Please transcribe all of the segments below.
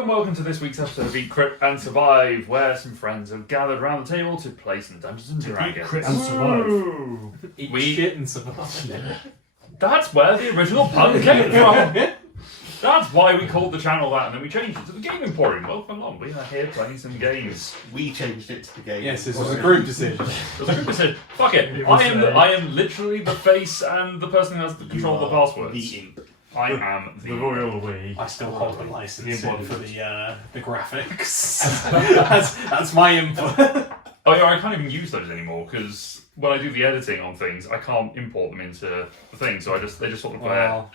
Hello and welcome to this week's episode of Eat, Crit and Survive, where some friends have gathered around the table to play some Dungeons and Dragons. Eat, Crit and Survive. Eat shit and survive. That's where the original pun came from. That's why we called the channel that, and then we changed it to the Game Emporium. Welcome along, we are here playing some games. We changed it to the Game Yes, this Emporium. was a group decision. It was a group decision. Fuck it. I am literally the face and the person who has the control of the passwords. The imp. I am The royal we. I still hold the license The in for the graphics. that's my input. Oh yeah, I can't even use those anymore because when I do the editing on things, I can't import them into the thing. So they just sort of Well,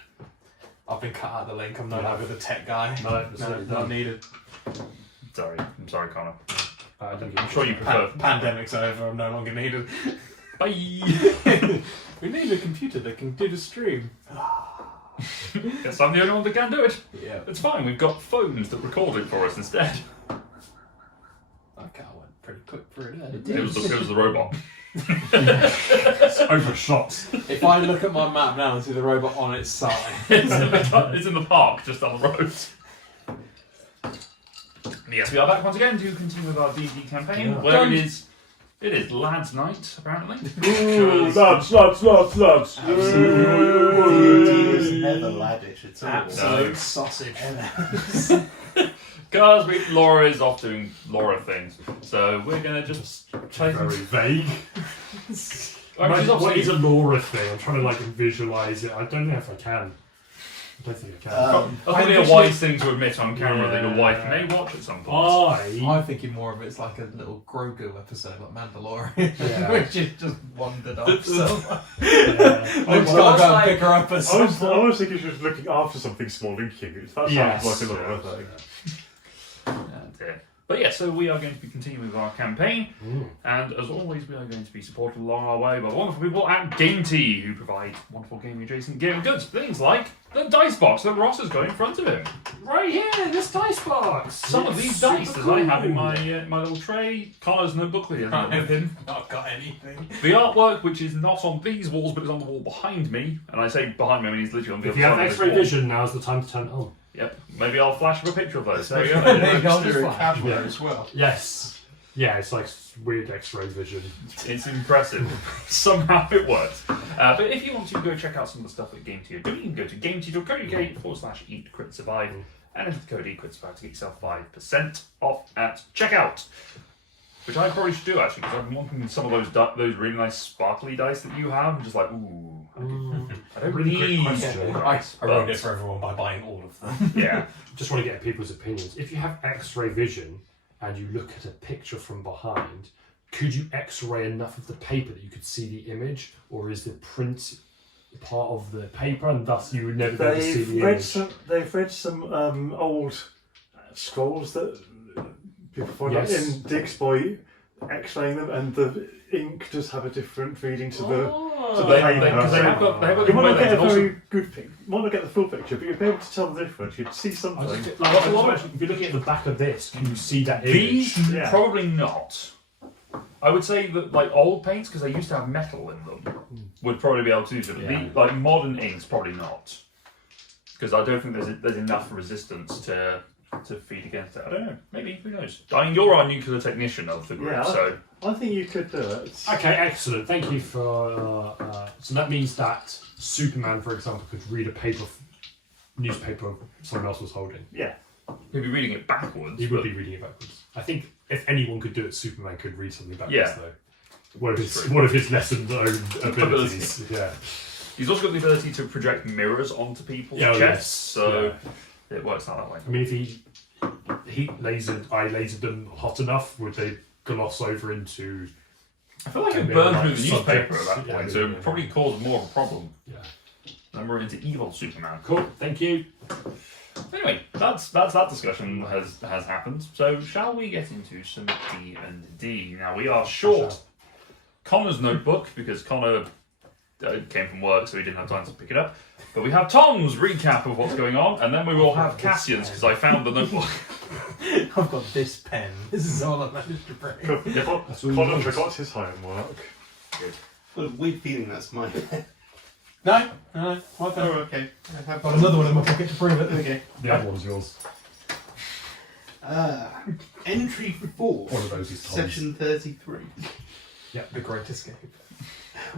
I've been cut out of the link. I'm no longer the tech guy. No, not needed. Sorry, I'm sorry, Connor. I'm sure you prefer. Pandemic's over. I'm no longer needed. Bye. We need a computer that can do the stream. Guess I'm the only one that can do it. Yeah. It's fine. We've got phones that record it for us instead. Okay, I went pretty quick through it. It was the robot. It's overshot. If I look at my map now and see the robot on its side, It's in the park, just on the road. Yes, we are back once again to continue with our D&D campaign, where it is Lads' Night, apparently. Lads. D&D was never laddish at all. absolute sausage. Because Laura is off doing Laura things, so we're going to just try Very vague. She's What obviously- is a Laura thing? I'm trying to visualise it. I don't know if I can. I don't think I can. Probably a wise thing to admit on camera that your wife may watch at some point. I'm thinking more of it's like a little Grogu episode, like Mandalorian, Yeah. which is just wandered off. So Yeah. I'm just gonna go and pick her up at some point. I was thinking she was looking after something small and cute. That sounds Yes. like a Laura thing. But yeah, so we are going to be continuing with our campaign, Ooh. and as always, we are going to be supported along our way by wonderful people at Game Tea, who provide wonderful gaming-adjacent gear and goods. Things like the dice box that Ross has got in front of him. Right here, this dice box. Some of these dice that I have in my little tray. Connor's notebook that he hasn't got with him. Not got anything. The artwork, which is not on these walls, but is on the wall behind me, and I say behind me, I mean he's literally on the If other you side have of this X-ray wall. vision, now's the time to turn it on. Yep, maybe I'll flash up a picture of those. There we go. There you go. You're a Just camera Yeah. as well. Yes. Yeah, it's like weird X-ray vision. It's impressive. Somehow it works. But if you want to go check out some of the stuff that Game Tea are doing, you can go to gametea.co.uk/eat-crit-survive and enter the code eat-crit-survive to get yourself 5% off at checkout. Which I probably should do actually, because I've been wanting some of those really nice sparkly dice that you have. I'm just like, ooh, I don't Really quick need question. more I dice, ruined but- it for everyone by buying all of them. Yeah. Just want to get people's opinions. If you have X-ray vision and you look at a picture from behind, could you X-ray enough of the paper that you could see the image, or is the print part of the paper and thus you would never be able to see the image? They've read some old scrolls that people find Yes. in digs by X-raying them, and the ink does have a different reading to the. So they have got You might not get a very good picture. You might not get the full picture, but you'll be able to tell the difference. You'd see something. If you're looking at the back of this, can you see that image? These Yeah. probably not. I would say that like old paints, because they used to have metal in them, would probably be able to do it. Yeah. Like modern inks, probably not, because I don't think there's enough resistance to feed against it. I don't know. Maybe, who knows? I mean, you're our nuclear technician of the group, Yeah. so I think you could do it. Okay, excellent. Thank you for. So that means that Superman, for example, could read a newspaper someone else was holding. Yeah. he'd be reading it backwards. He would but- be reading it backwards. I think if anyone could do it, Superman could read something backwards, Yeah. though. One of True. his lesser known abilities. Yeah. He's also got the ability to project mirrors onto people's Yeah, chests, yes. so it works out that way. I mean, if I lasered them hot enough, would they gloss over into? I feel like it And burned they're through like the newspaper subjects. at that point, Yeah, so yeah. it probably caused more of a problem. Yeah. Then we're into evil Superman. Cool. Thank you. Anyway, that's that discussion has happened. So shall we get into some D&D? Now we are short Connor's notebook because Connor came from work, so he didn't have time to pick it up. But we have Tom's recap of what's going on, and then we will have Cassian's because I found the notebook. I've got this pen. This is all I managed to bring. Connor forgot his homework. Well, weird feeling that's mine. No, my pen. Oh, okay. I have Got another one in my pocket to prove it. Okay. The other one's yours. Entry 4, One of those is Tom's. Session 33. The Great Escape.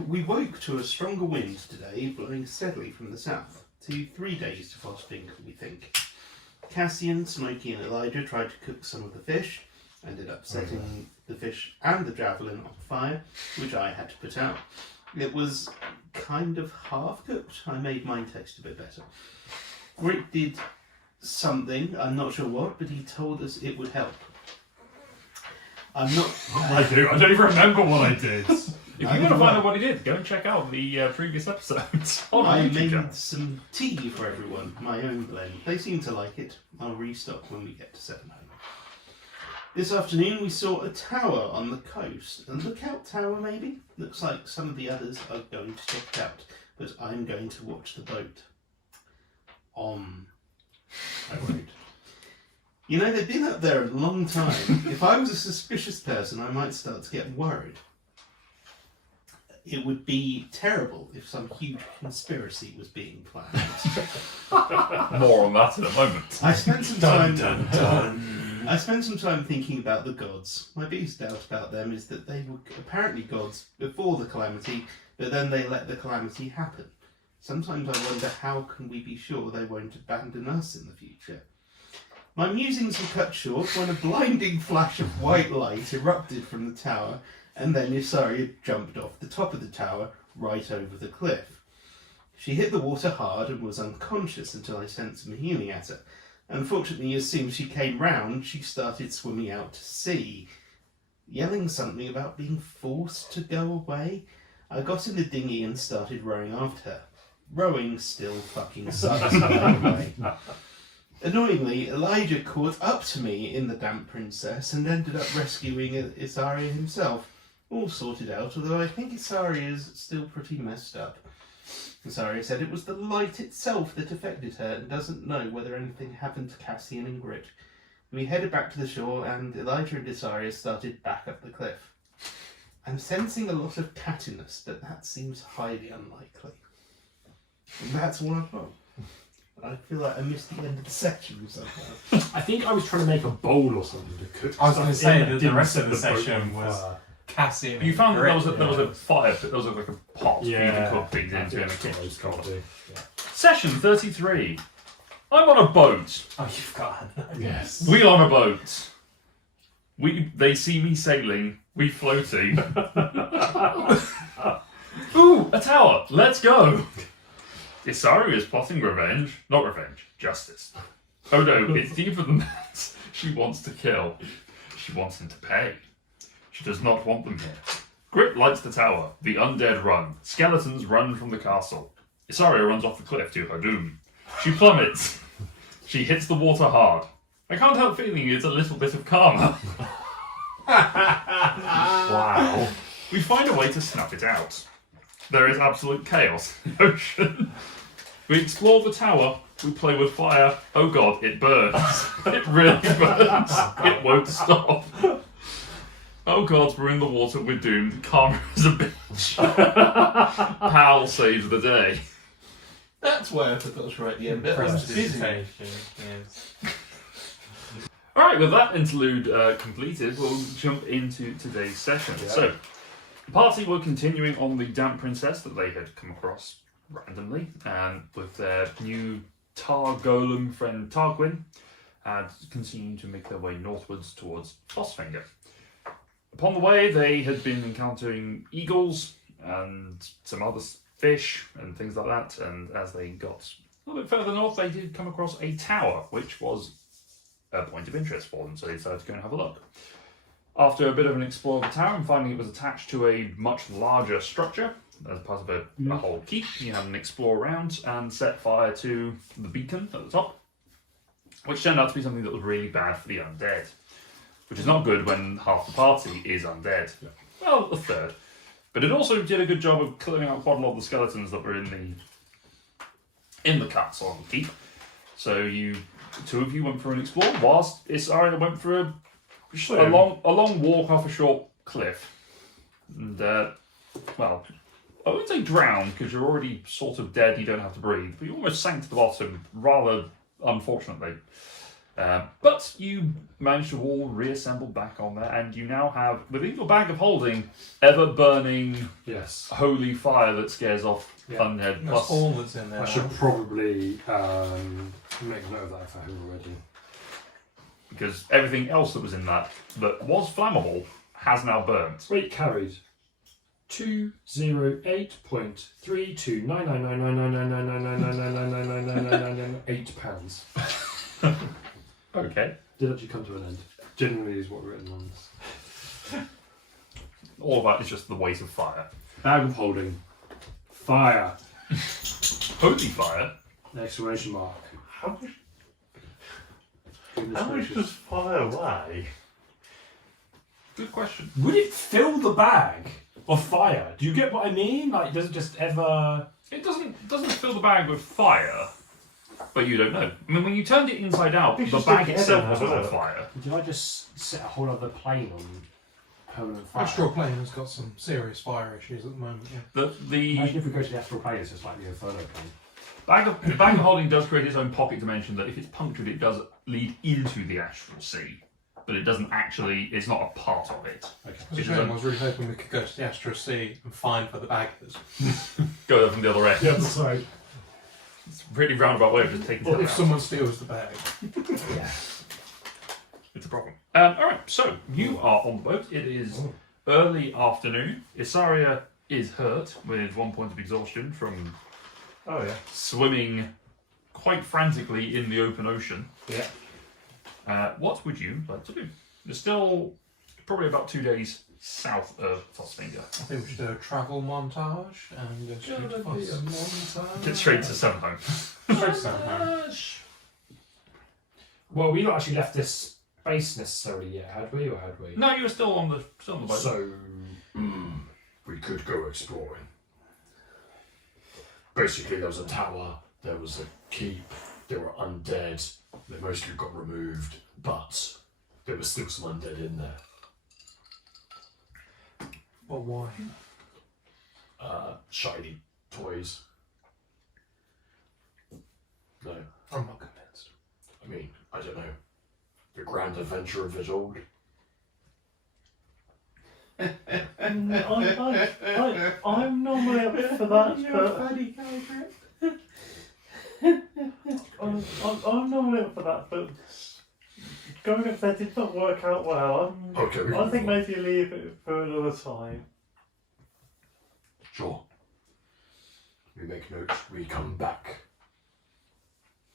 We woke to a stronger wind today, blowing steadily from the south. 3 days to frosting, we think. Cassian, Smokey and Elijah tried to cook some of the fish, ended up setting the fish and the javelin on fire, which I had to put out. It was kind of half cooked. I made mine taste a bit better. Rick did something, I'm not sure what, but he told us it would help. I'm not... I do. I don't even remember what I did. If you Neither want to do find I. out what he did, go and check out the previous episodes on our I YouTube made channel. some tea for everyone, my own blend. They seem to like it. I'll restock when we get to 7 home. This afternoon we saw a tower on the coast. A lookout tower maybe? Looks like some of the others are going to check it out, but I'm going to watch the boat. I wrote. You know, they've been up there a long time. If I was a suspicious person, I might start to get worried. It would be terrible if some huge conspiracy was being planned. More on that in a moment. I spent some time. I spent some time thinking about the gods. My biggest doubt about them is that they were apparently gods before the calamity, but then they let the calamity happen. Sometimes I wonder how can we be sure they won't abandon us in the future. My musings were cut short when a blinding flash of white light erupted from the tower, and then Isaria jumped off the top of the tower right over the cliff. She hit the water hard and was unconscious until I sent some healing at her. Unfortunately, as soon as she came round, she started swimming out to sea, yelling something about being forced to go away. I got in the dinghy and started rowing after her. Rowing still fucking sucks, by the way. Annoyingly, Elijah caught up to me in the Damp Princess and ended up rescuing Isaria himself. All sorted out, although I think Isaria is still pretty messed up. Isaria said it was the light itself that affected her and doesn't know whether anything happened to Cassian and Grit. We headed back to the shore and Elijah and Isaria started back up the cliff. I'm sensing a lot of cattiness, but that seems highly unlikely. And that's all I've got. I feel like I missed the end of the section somehow. I think I was trying to make a bowl or something to cook. I was going to say that the Didn't rest set of the boat session on was fire. Cassian. You found that there was a, Yeah. there was a fire pit, there was like a pot for you to Yeah, cook things that's into in a what those kitchen. can't do. Yeah. Session 33. I'm on a boat. Oh, you've got Yes. We on a boat. They see me sailing. We floating. Ooh, a tower. Let's go. Isaru is plotting revenge. Not revenge, justice. Oh no, it's deeper than that. She wants to kill. She wants him to pay. She does not want them here. Grit lights the tower. The undead run. Skeletons run from the castle. Isaria runs off the cliff to her doom. She plummets. She hits the water hard. I can't help feeling it's a little bit of karma. Wow. We find a way to snuff it out. There is absolute chaos in the ocean. We explore the tower. We play with fire. Oh god, it burns. It really burns. It won't stop. Oh god, we're in the water. We're doomed. Karma is a bitch. Pal saves the day. That's why I forgot to write the end bit. I was busy. Yes. Alright, with that interlude completed, we'll jump into today's session. Yeah. So, the party were continuing on the Damp Princess that they had come across randomly, and with their new Tar Golem friend Tarquin, and continuing to make their way northwards towards Frostfinger. Upon the way, they had been encountering eagles and some other fish and things like that, and as they got a little bit further north, they did come across a tower, which was a point of interest for them, so they decided to go and have a look. After a bit of an explore of the tower and finding it was attached to a much larger structure, as part of a whole keep, you had an explore around and set fire to the beacon at the top, which turned out to be something that was really bad for the undead, which is not good when half the party is undead. Well, a third. But it also did a good job of clearing out quite a lot of the skeletons that were in the castle on the keep. So two of you went for an explore, whilst Isaria went for a long walk off a short cliff. And, well, I wouldn't say drowned, because you're already sort of dead, you don't have to breathe, but you almost sank to the bottom, rather unfortunately. But you managed to all reassemble back on there, and you now have, within your bag of holding, ever-burning Yes. holy fire that scares off Yeah. undead. That's Plus, all that's in there. I should probably make a note of that if I haven't already. because everything else that was in that was flammable has now burnt. Weight carried 208.32999999999999999999 pounds. Okay. Did actually come to an end. Generally is what we're written on this. All of that is just the weight of fire. Bag of holding. Fire. Holy fire? Exclamation mark. How much, Goodness how much gracious. does fire weigh? Good question. Would it fill the bag of fire? Do you get what I mean? Like, does it just ever... It doesn't fill the bag with fire, but you don't know. I mean, when you turned it inside out, You the should bag stick it itself in and was have a on look. fire. Did I just set a whole other plane on permanent fire? Astral Plane has got some serious fire issues at the moment. Yeah. The Imagine if we go to the astral plane, it's just like the Inferno plane. the bag of holding does create its own pocket dimension that, if it's punctured, it does lead into the astral sea, but it doesn't actually. It's not a part of it. Okay. It's a Which is shame, a- I was really hoping we could go to the Astral Sea and find where the bag is. Go there from the other end. Yeah, sorry. It's a really roundabout way of just taking Or stuff if out. someone steals the bag. Yeah. It's a problem. Alright, so you are on the boat. It is early afternoon. Isaria is hurt with 1 point of exhaustion from Oh yeah. swimming quite frantically in the open ocean. Yeah. What would you like to do? There's still probably about 2 days south of Tosfinger. I think we should do a travel montage and go straight to Foss. Get straight to Sunhome. Straight to Southampton. Well, we not actually left this base necessarily yet, had we, or had we? No, you were still on the boat. So, we could go exploring. Basically, there was a tower, there was a keep, there were undead, they mostly got removed, but there was still some undead in there. But why? Shiny toys. No, I'm not convinced. I mean, I don't know. The grand adventure of it all. I'm normally up for that, but I'm normally up for that, but going up there did not work out well. Okay, I think maybe leave it for another time. Sure. We make note, we come back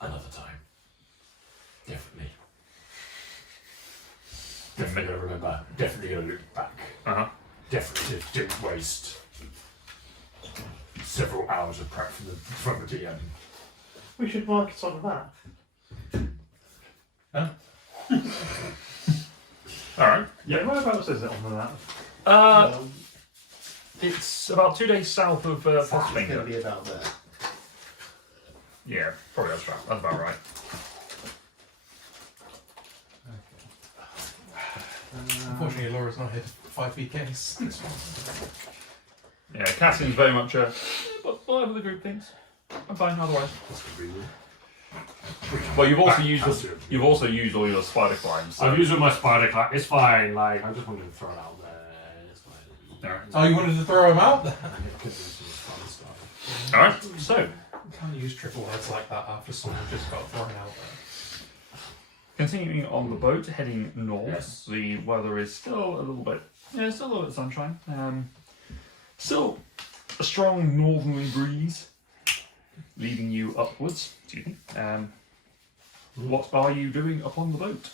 another time. Definitely. Definitely gonna remember, definitely gonna look back. Uh-huh. Definitely didn't waste several hours of prep from the DM. We should mark it on that. Alright. Yeah, whereabouts is it on the map? It's about 2 days south of It's going to Tosfinger. be about there. Yeah, probably that's about right. Unfortunately, Laura's not here to fight VKs. Yeah, Cassian's very much a. But whatever the group thinks, I'm fine otherwise. That's convenient. Well, you've also Back used Cassian. you've also used all your spider climbs. So. I've used all my spider climb. It's fine. Like, I just wanted to throw it out there. It's fine. Alright. Oh, you wanted to throw him out there? Because it's some fun stuff. All right. So You can't use triple heads like that after someone just got thrown out there. continuing on the boat, heading north. Yes. The weather is still a little bit. Yeah, still a little bit of sunshine. Still a strong northerly breeze, leading you upwards. Excuse me. What are you doing upon the boat?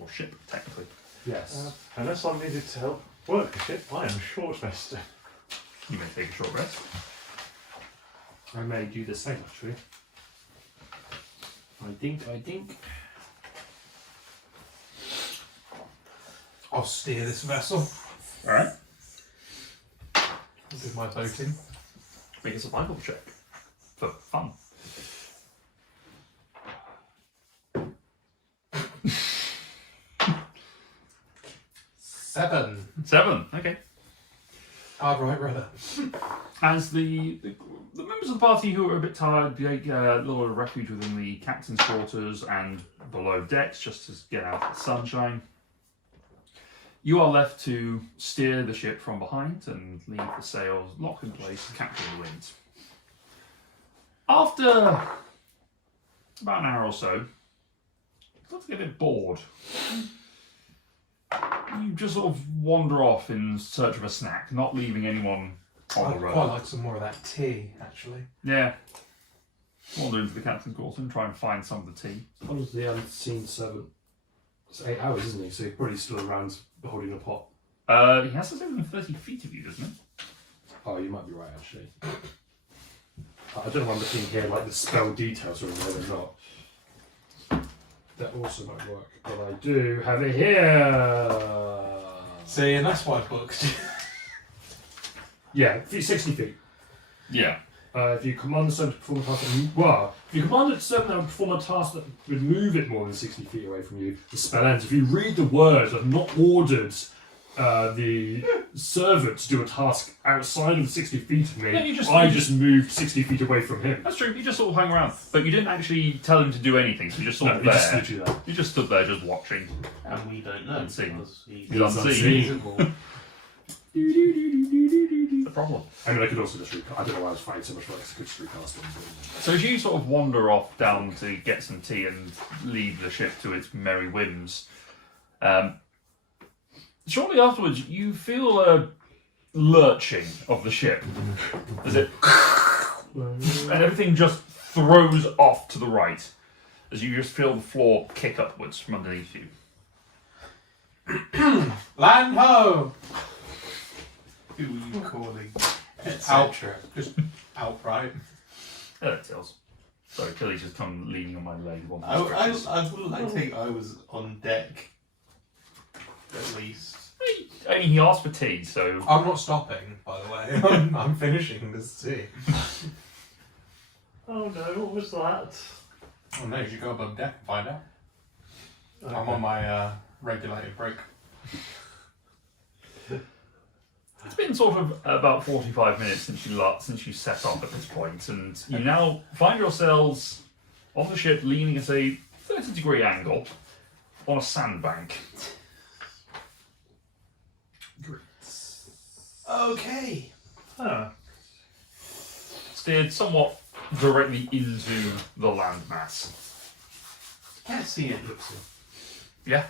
Or ship, technically. Yes. Unless I'm needed to help work the ship, I am short rested. You may take a short rest. I may do the same actually. I think. I'll steer this vessel. Alright. I'll do my boating. Make a survival check. For fun. Seven. 7, okay. Ah, right, brother. As the members of the party who are a bit tired take a little refuge within the captain's quarters and below decks just to get out of the sunshine, you are left to steer the ship from behind and leave the sails locked in place, capturing the wind. After about an hour or so, you start to get a bit bored. You just sort of wander off in search of a snack, not leaving anyone on the I'd road. quite like some more of that tea, actually. Yeah. Wander into the captain's quarter and try and find some of the tea. What was the unseen servant? It's 8 hours, isn't he? So he's probably still around holding a pot. He has to stay within 30 feet of you, doesn't he? Oh, you might be right, actually. I don't know if I'm looking here like the spell details or whether or not. That also might work, but I do have it here. See, and that's why I booked. Yeah, 60 feet. Yeah. If you command the servant to perform a task if you command the servant to perform a task that would move it more than 60 feet away from you, the spell ends. If you read the words, I've not ordered the servant to do a task outside of 60 feet of me. No, you just moved 60 feet away from him. That's true, you just sort of hung around. But you didn't actually tell him to do anything, so you just sort No, of you there. just literally there. You just stood there just watching. And we don't know. Unseen. because he's He's unseen. invisible. The problem. I mean, I could also just recast. I don't know why I was fighting so much, but I could just recast them. So as you sort of wander off down to get some tea and leave the ship to its merry whims, shortly afterwards you feel a lurching of the ship as it and everything just throws off to the right as you just feel the floor kick upwards from underneath you. Land ho! Who are you calling? Etc. Just outright. Hello, Tails. Sorry, Tilly's just come leaning on my leg. While I would like to think I was on deck. At least. I mean, he asked for tea, so I'm not stopping, by the way. I'm finishing this tea. Oh no, what was that? Oh no, you should go above deck and find out. I'm on my regulated break. it's been sort of about 45 minutes since you set off at this point, and you now find yourselves on the ship leaning at a 30-degree angle on a sandbank. Okay. Huh. Steered somewhat directly into the landmass. Cassian, Yeah.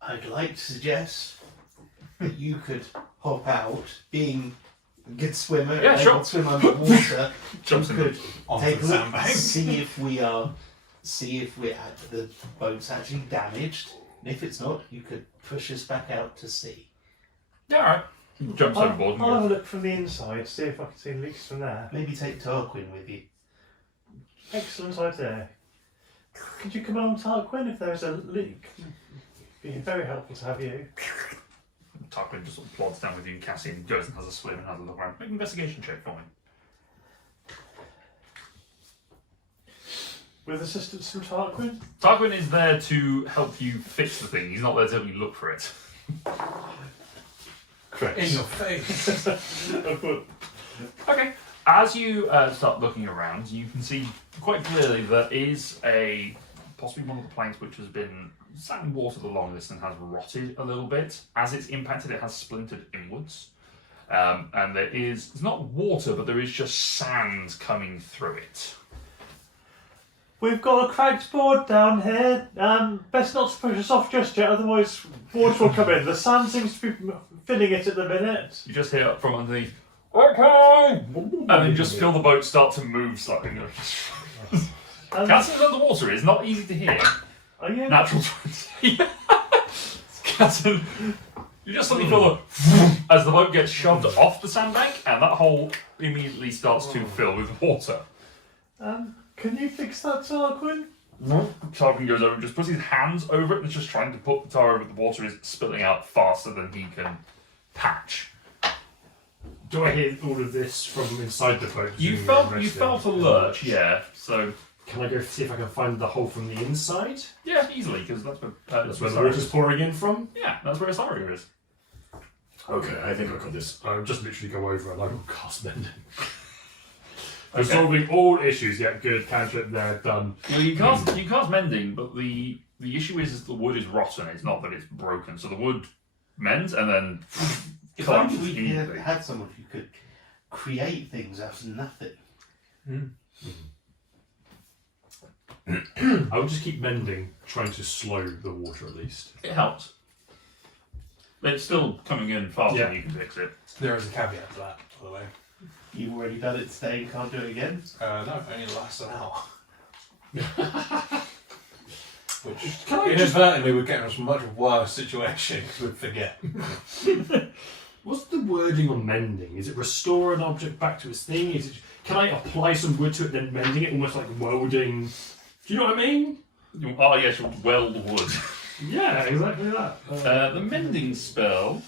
I'd like to suggest that you could hop out, being a good swimmer, Yeah, able sure. to swim underwater. Jumps you in. could Onto take a the look, sandbank. see if the boat's actually damaged. And if it's not, you could push us back out to sea. Yeah, alright. Jumps overboard. I'll have a look from the inside, see if I can see leaks from there. Maybe take Tarquin with you. Excellent idea. Could you come on, Tarquin, if there's a leak? It'd be very helpful to have you. Tarquin just sort of plods down with you. Cassian goes and has a swim and has a look around. Make an investigation check for me. With assistance from Tarquin? Tarquin is there to help you fix the thing. He's not there to help you look for it. Correct. In your face. Okay. As you start looking around, you can see quite clearly there is possibly one of the planks which has been sat in water the longest and has rotted a little bit. As it's impacted, it has splintered inwards. And it's not water, but there is just sand coming through it. We've got a cracked board down here. Best not to push us off just yet, otherwise water will come in. The sand seems to be filling it at the minute. You just hear from underneath, okay! And then just feel the boat start to move slightly. Cassian's underwater is not easy to hear. Are you? Natural 20. Cassian, you just suddenly feel the as the boat gets shoved off the sandbank, and that hole immediately starts to fill with water. Can you fix that, Tarquin? Tarquin goes over and just puts his hands over it and is just trying to put the tar over. The water is spilling out faster than he can patch. Do I hear all of this from inside the boat? You felt a lurch, yeah. So Can I go see if I can find the hole from the inside? yeah, easily because that's where That's where the water's pouring in from? Yeah, that's where Asario is. Okay, I think I got this. I'll just literally go over and I will cast mending. Resolving all issues. Yeah, good. Cantrip there, done. Well, you cast mending, but the issue is the wood is rotten. It's not that it's broken. So the wood mends and then If only collapses we immediately. had someone who could create things out of nothing. I would just keep mending, trying to slow the water at least. It helps. It's still coming in faster Yeah. than you can fix it. There is a caveat to that, by the way. You've already done it today and can't do it again. No, only lasts an hour. Which Can I inadvertently would get us a much worse situation because we'd forget. What's the wording on mending? Is it restore an object back to its thing? Is it? Can I apply some wood to it, then mending it, almost like welding? Do you know what I mean? Oh yes, you weld wood. Yeah, exactly that. The mending spell.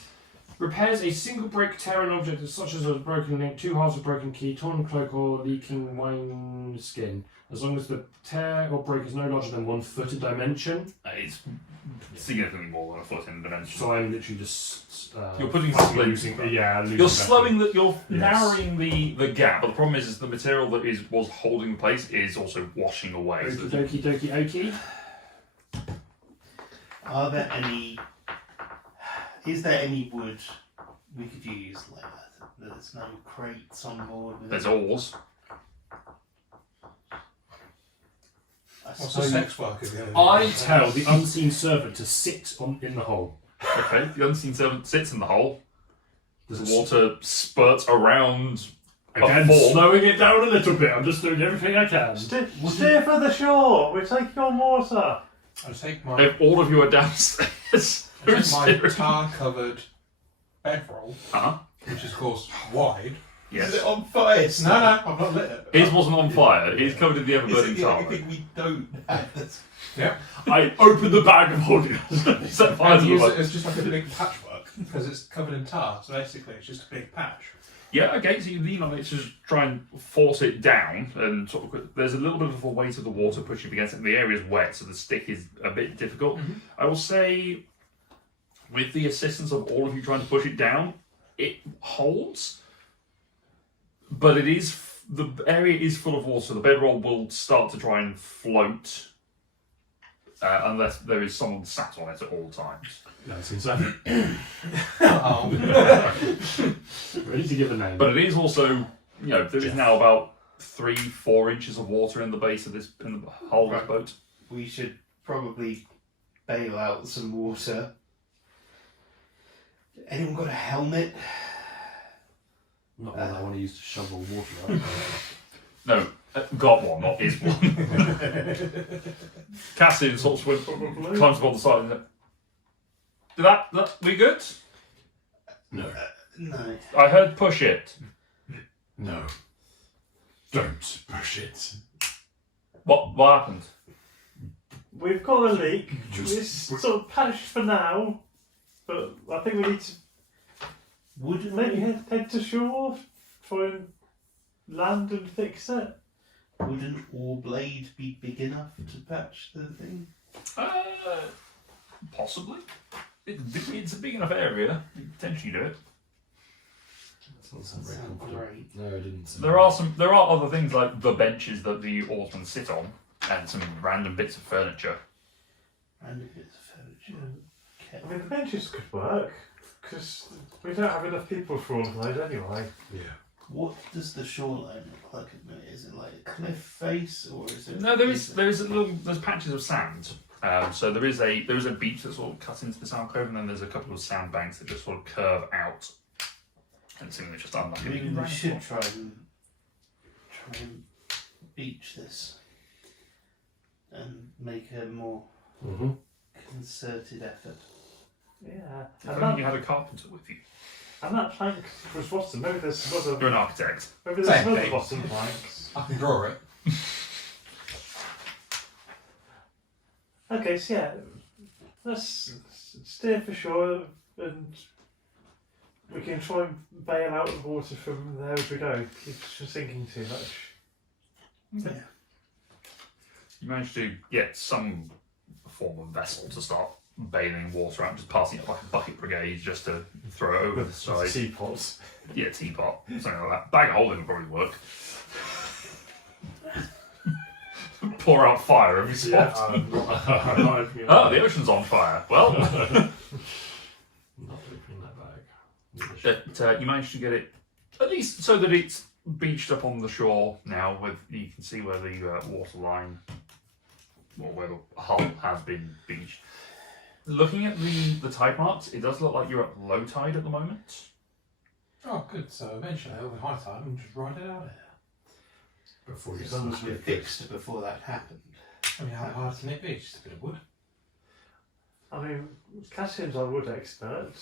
Repairs a single break, tear an object such as a broken link, 2 halves of broken key, torn cloak, or leaking wine skin, as long as the tear or break is no larger than 1 foot in dimension. It's significantly more than a foot in dimension. So I'm literally just. You're putting possibly splinters. losing. Yeah, losing You're better. slowing that. You're Yes. narrowing the gap, but the problem is the material that was holding the place is also washing away. So Okie dokie dokie okie. Are there any? Is there any wood we could use like that? There's no crates on board with there's it. oars. I What's the suppose- sex worker doing? I tell the unseen servant to sit in the hole. Okay, the unseen servant sits in the hole. There's The water spurts around. Again, form. slowing it down a little bit. I'm just doing everything I can. Steer for the shore. We're taking on water. I take my, If all of you are downstairs, I take my steering. tar-covered bedroll, Uh-huh. which is of course wide. Is Yes. it on fire? No, I've not lit it. His wasn't on fire. He's covered in the Is ever-burning it the tar. only thing we don't have? That's... Yep. I open the bag of holding. Set fire And to the use wood. it as just like a big patchwork because it's covered in tar. So basically, it's just a big patch. Yeah, okay, so you lean on it to just try and force it down, and sort of, there's a little bit of a weight of the water pushing against it, and the area is wet, so the stick is a bit difficult. I will say, with the assistance of all of you trying to push it down, it holds, but it is, the area is full of water, so the bedroll will start to try and float, unless there is someone sat on it at all times. That's insane. Oh. Ready to give a name. But it is also, there is now about 3-4 inches of water in the base of this, in the hull of this boat. We should probably bail out some water. Anyone got a helmet? Not one I want to use to shovel water out. No, got one, not is one. Cassidy sort of climbs up on the side and that we good? No. No. I heard push it. No. Don't push it. What happened? We've got a leak. Just- It's sort of patched for now, but I think we need to Wouldn't maybe we, head to shore, try and land and fix it. wouldn't all blade be big enough to patch the thing? Possibly. It's a big enough area. You could potentially do it. That sounds very Sounds confident. great. No, I didn't say There are other things like the benches that the oarsmen sit on, and some random bits of furniture. Random bits of furniture. Okay. I mean, the benches could work because we don't have enough people for all of those anyway. Yeah. What does the shoreline look like at the minute? Is it like a cliff face or is it? No, there's patches of sand. So there is a beach that sort of cuts into the sand cove, and then there's a couple of sandbanks that just sort of curve out. And something that's just unlike a Maybe big we round should one. try and beach this and make a more Mm-hmm. concerted effort. Yeah, If and only you that, had a carpenter with you. and that plank was rotten. Maybe there's some other, You're an architect. maybe there's some Same other thing. rotten planks. I can draw it. Okay, so yeah, let's steer for shore and we can try and bail out the water from there as we go. Keep sinking too much. Yeah. You managed to get some form of vessel to start bailing water out, just passing it like a bucket brigade just to throw it over the side. Teapots. Yeah, teapot, something like that. Bag of holding would probably work. Pour out fire every spot. Oh, the ocean's on fire. Well, Not opening that bag. but you managed to get it at least so that it's beached up on the shore now. With you can see where the water line, or where the hull has been beached. Looking at the tide marks, it does look like you're at low tide at the moment. Oh, good. So eventually, it'll be high tide and just ride it out here. Before you As long as start we're it. fixed before that happened. I mean, how hard can it be? Just a bit of wood. I mean, Cassian's our wood expert.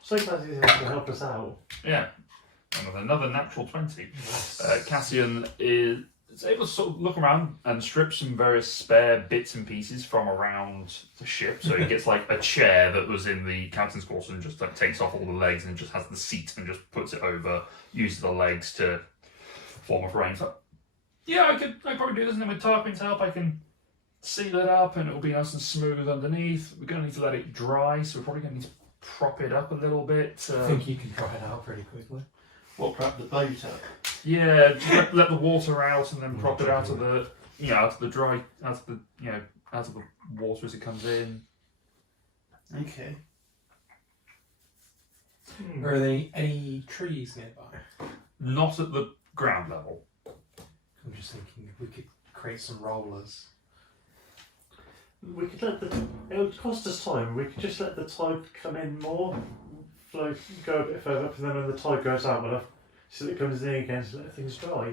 So glad he's able to help us out. Yeah, and with another natural 20, Cassian is able to sort of look around and strip some various spare bits and pieces from around the ship. So he gets like a chair that was in the captain's quarters and just like takes off all the legs and just has the seat and just puts it over, uses the legs to form a frame. So, yeah, I could probably do this, and then with Tarquin's help I can seal it up and it'll be nice and smooth underneath. We're going to need to let it dry, so we're probably going to need to prop it up a little bit. I think you can dry it out pretty quickly. What, prop the boat up? Yeah, just let the water out and then prop it out of the, out of the dry, out of the, out of the water as it comes in. Okay. Are there any trees nearby? Not at the ground level. I'm just thinking if we could create some rollers. We could let it would cost us time. We could just let the tide come in more, flow, go a bit further up, and then when the tide goes out, we'll have so that it comes in again to let things dry.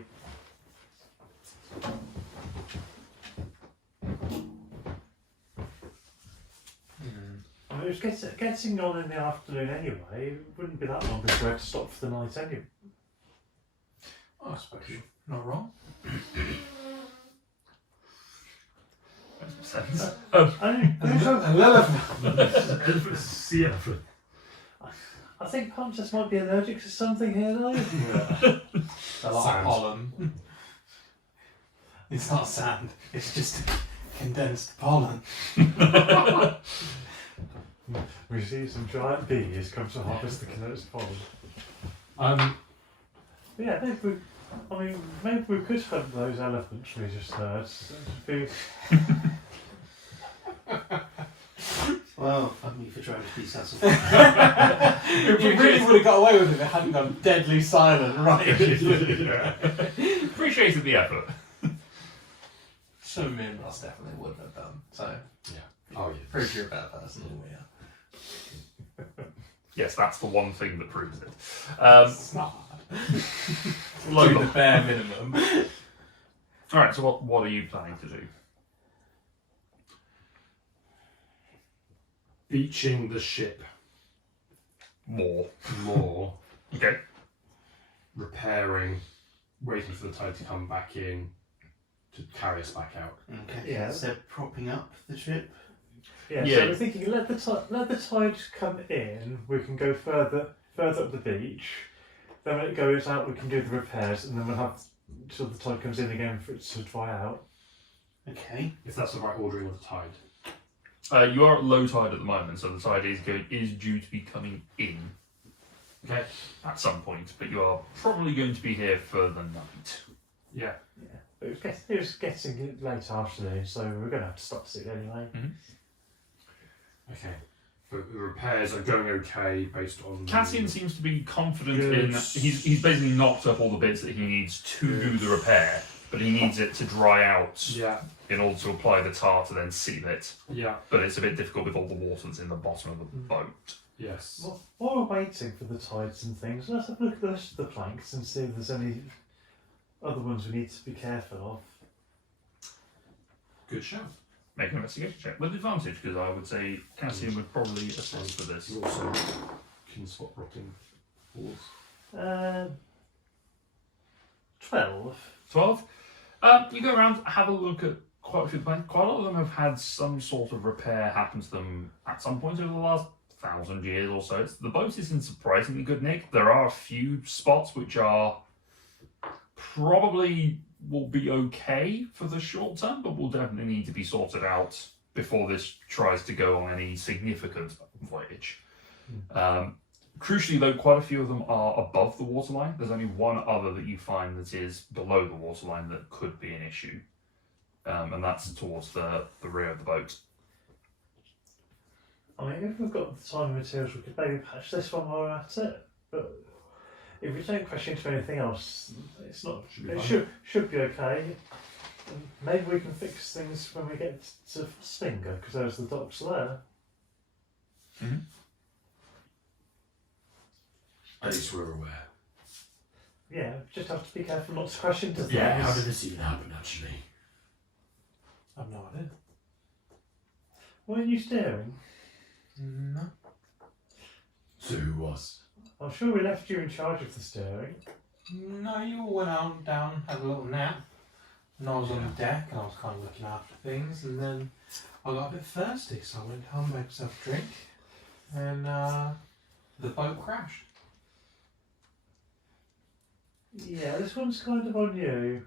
I mean, it was getting on in the afternoon anyway. It wouldn't be that long before we had to stop for the night anyway. Oh, I suppose you're not wrong. Makes sense. I think Pontus might be allergic to something here, though. A lot of pollen. It's not sand, it's just condensed pollen. We see some giant bees come to harvest the condensed pollen. Yeah, maybe we could hunt those elephants we just heard. Well, fuck me for trying to be sensible. We really would have got away with it if it hadn't gone deadly silent right. Appreciated the effort. So me and Ross definitely wouldn't have done. So Oh yeah. prove you're a better person than we are. Yes, that's the one thing that proves it. It's not hard. Do the bare minimum. Alright, so what are you planning to do? Beaching the ship More. more, Okay. repairing, waiting for the tide to come back in to carry us back out. Okay. Yeah. So propping up the ship. Yeah, Yeah. so we're thinking let the tide come in. We can go further up the beach. Then when it goes out, we can do the repairs, and then we'll have till the tide comes in again for it to dry out. Okay. If that's the right ordering of the tide. You are at low tide at the moment, so the tide is due to be coming in. Okay. At some point, but you are probably going to be here for the night. Yeah. Yeah, but it was getting late afternoon, so we're going to have to stop soon anyway. Okay. But the repairs are going okay based on. Cassian seems to be confident Good. in. He's basically knocked up all the bits that he needs to do the repair, but he needs it to dry out Yeah. in order to apply the tar to then seal it. Yeah. But it's a bit difficult with all the water that's in the bottom of the boat. Yes. While we're waiting for the tides and things, let's have a look at the rest of the planks and see if there's any other ones we need to be careful of. Good shout. Make an investigation check with advantage, because I would say Cassian would probably assist for this. You also can spot rotting walls. 12. 12. You go around, have a look at quite a few planks. Quite a lot of them have had some sort of repair happen to them at some point over the last 1,000 years or so. The boat is in surprisingly good nick. There are a few spots which are probably will be okay for the short term, but will definitely need to be sorted out before this tries to go on any significant voyage. Crucially, though, quite a few of them are above the waterline. There's only one other that you find that is below the waterline that could be an issue, and that's towards the rear of the boat. I mean, if we've got the time and materials, we could maybe patch this one while we're at it. But if we don't crash into anything else, it's not. It should be okay. And maybe we can fix things when we get to Stinger, because there's the docks there. Mm-hmm. At least we're aware. Yeah, just have to be careful not to crash into things. Yeah, how did this even happen, actually? I've no idea. Weren't you steering? No. So who was? I'm sure we left you in charge of the steering. No, you all went out down, had a little nap. And I was on the deck and I was kind of looking after things, and then I got a bit thirsty, so I went home, made myself a drink, and the boat crashed. Yeah, this one's kind of on you.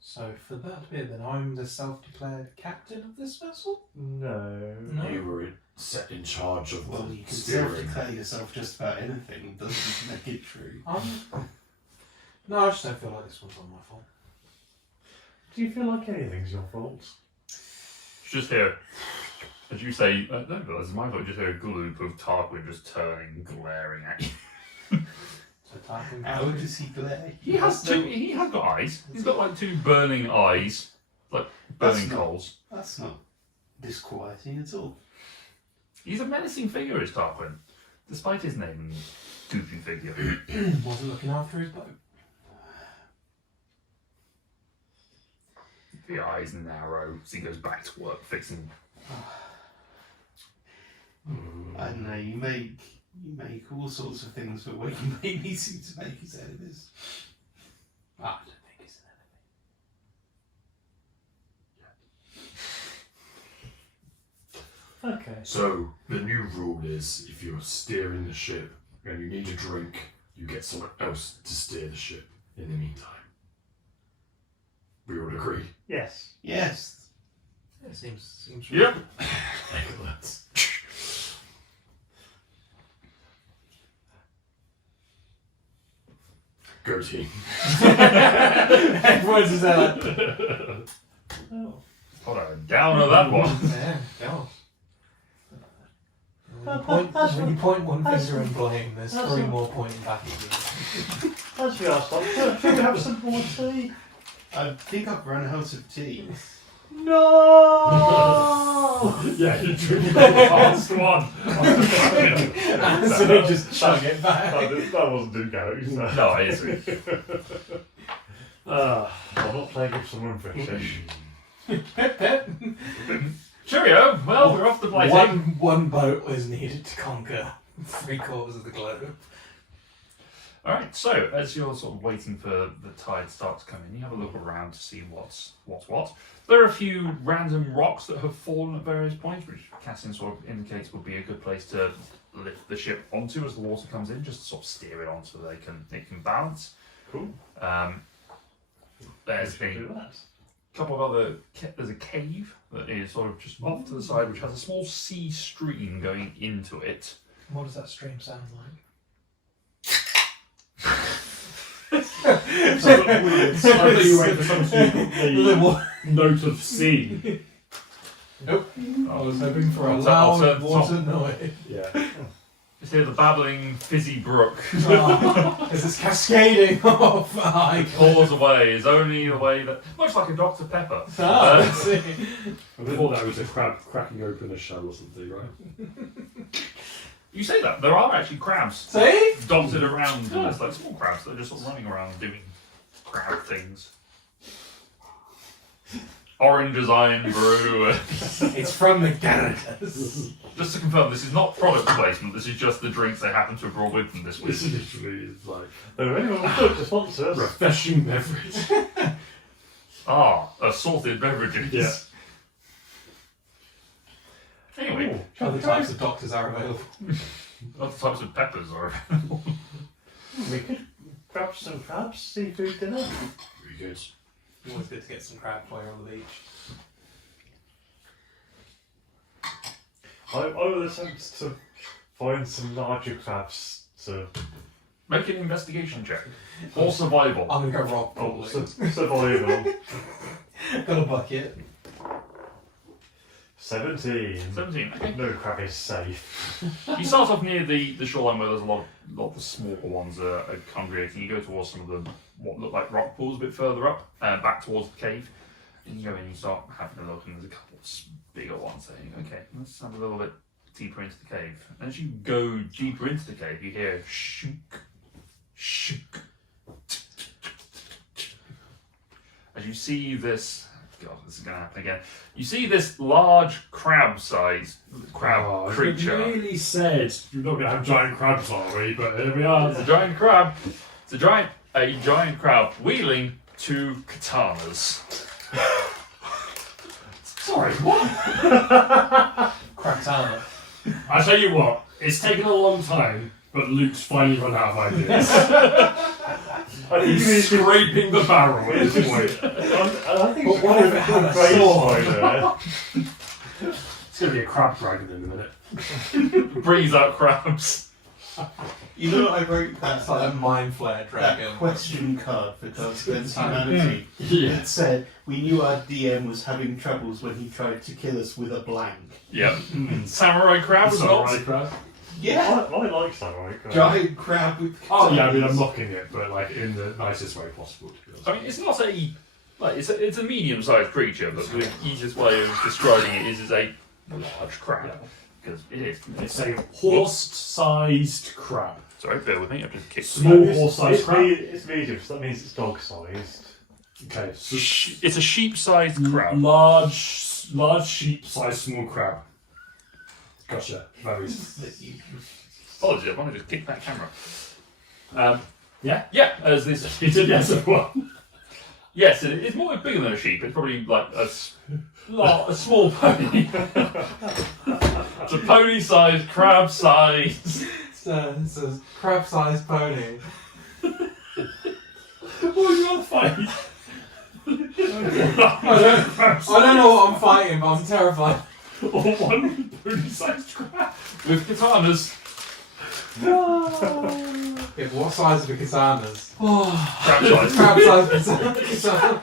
So for that bit, then I'm the self-declared captain of this vessel? No. No. You were set in charge of Well, the you can steering. self-declare yourself just about anything. Doesn't make it true. No, I just don't feel like this one's on my fault. Do you feel like anything's your fault? Just hear, as you say, no, but this is my fault. Just hear a gloop of Tarquin just turning, glaring at you. So Tarquin, How does he glare? He has got eyes. He's got like two burning eyes, like burning That's not- coals. That's not disquieting at all. He's a menacing figure, is Tarquin, despite his name and goofy figure. wasn't looking after his boat. The eyes narrow as he goes back to work fixing. I don't know. You make all sorts of things, but what you make me seem to make is enemies. I don't think it's an enemy. Okay. So the new rule is, if you're steering the ship and you need a drink, you get someone else to steer the ship in the meantime. We all agree. Yes. Yes. Yeah, seems Yep. Excellent. Go team. Everyone's just like, Oh. Put a down on that one. yeah, go on. When you point one finger and blame, there's three more pointing back at you. As we asked, should we have some more tea? I think I've run out of tea. No! Yeah, you drink The last one. So they just chug it back. That wasn't too character. No, it is. I'm not playing with someone British. Pip pip. Cheerio. Well, we're off the plating. One boat was needed to conquer 3/4 of the globe. All right. So as you're sort of waiting for the tide to start to come in, you have a look around to see what's what. There are a few random rocks that have fallen at various points, which Cassian sort of indicates would be a good place to lift the ship onto as the water comes in, just to sort of steer it on so they can balance. Cool. There's Do a that. couple of other. There's a cave that is sort of just off to the side, which has a small sea stream going into it. What does that stream sound like? Slightly wait for some sort of note of sea. Nope. I was hoping for a I'll loud turn water top. noise. Yeah. Just hear the babbling, fizzy brook. This is cascading off. It pours away is only the way that, much like a Dr. Pepper. I see. I thought that was a crab cracking open a shell or something, right? You say that, there are actually crabs See? dotted around in this, like small crabs that are just sort of running around doing crab things. Orange as iron brew. It's from the Canada's. Just to confirm, this is not product placement, this is just the drinks they happen to have brought with them this week. This literally is like So anyone would look to sponsor us. refreshing beverage. Assorted beverages. Yeah. Anyway, Other types of doctors are available. other types of peppers are. We could grab some crabs, seafood dinner. Very good. Always good to get some crab while you're on the beach. I will attempt to find some larger crabs to Make an investigation check. Or survival. I'm gonna go rock oh, probably. survival. Got a bucket. 17. 17, okay. No crab is safe. You start off near the shoreline where there's a lot of the smaller ones are congregating. You go towards some of the what look like rock pools a bit further up, back towards the cave. And you go in and you start having a look, and there's a couple of bigger ones saying, okay, let's have a little bit deeper into the cave. And as you go deeper into the cave, you hear shook, shook. As you see this, God, this is going to happen again. You see this large crab-sized creature. You really said you're not going to have giant crabs, are we? But here we are. It's a giant crab. It's a giant crab wielding 2 katanas. Sorry, what? Craptana. I tell you what, it's taken a long time, but Luke's finally run out of ideas. I think He's scraping the barrel at this point. I think But what if it had a sword? It's going to be a crab dragon in a minute. Breathes out crabs. You know, I wrote That's like a mind flare that dragon. question card for Cards Against Humanity. Yeah. It said, we knew our DM was having troubles when he tried to kill us with a blank. Yep. Samurai crab as well. Samurai crab. Yeah! I like samurai crab. Giant crab with Oh yeah, I mean katanas. I'm mocking it, but like in the nicest way possible. To be honest. I mean, it's not a like it's a medium-sized creature, but the easiest way of describing it is as a large crab because it is. It's a horse-sized crab. Sorry, bear with me. I've just kicked. Small It's, horse-sized it's, crab. it's medium, so that means it's dog-sized. Okay, so It's a sheep-sized crab. large sheep-sized small crab. Gotcha. Very. Apologies, I want to just kick that camera. Yeah? Yeah, as this. He did yes as well. Yes, it's more bigger than a sheep. It's probably like a small pony. It's a pony-sized, crab-sized. It's a crab-sized pony. What are you on fight? I don't know what I'm fighting, but I'm terrified. Or one pony-sized crab. With katanas. Yeah, but what size are the katanas? Crab-sized. Crab-sized katana.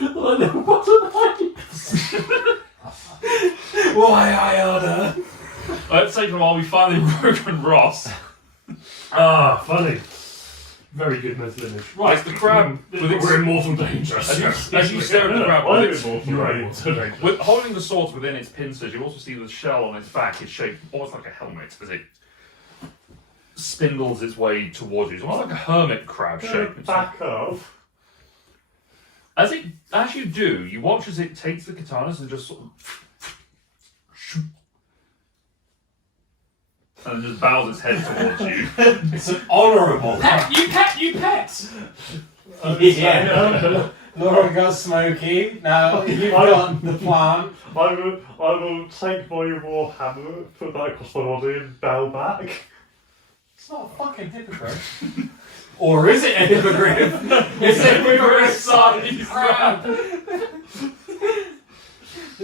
I never bought a knife. Why I order? Let's take them while we finally broken Ross. Ah, funny. Very good mental image. Right, It's the crab with its- we're in mortal danger. As you stare at the crab I'm with its, in You're right, mortal danger. with holding the swords within its pincers, you also see the shell on its back is shaped almost like a helmet as it spindles its way towards you. It's almost like a hermit crab shape. Back up. As you do, you watch as it takes the katanas and just sort of and just bows its head towards you. It's an honourable. You pet! Yeah. Laura got Smokey. Now you've got the plant. I will take my war hammer, put that across my body, and bow back. It's not a fucking hippogriff. Or is it a hippogriff? It's a hippogriff-sized crab!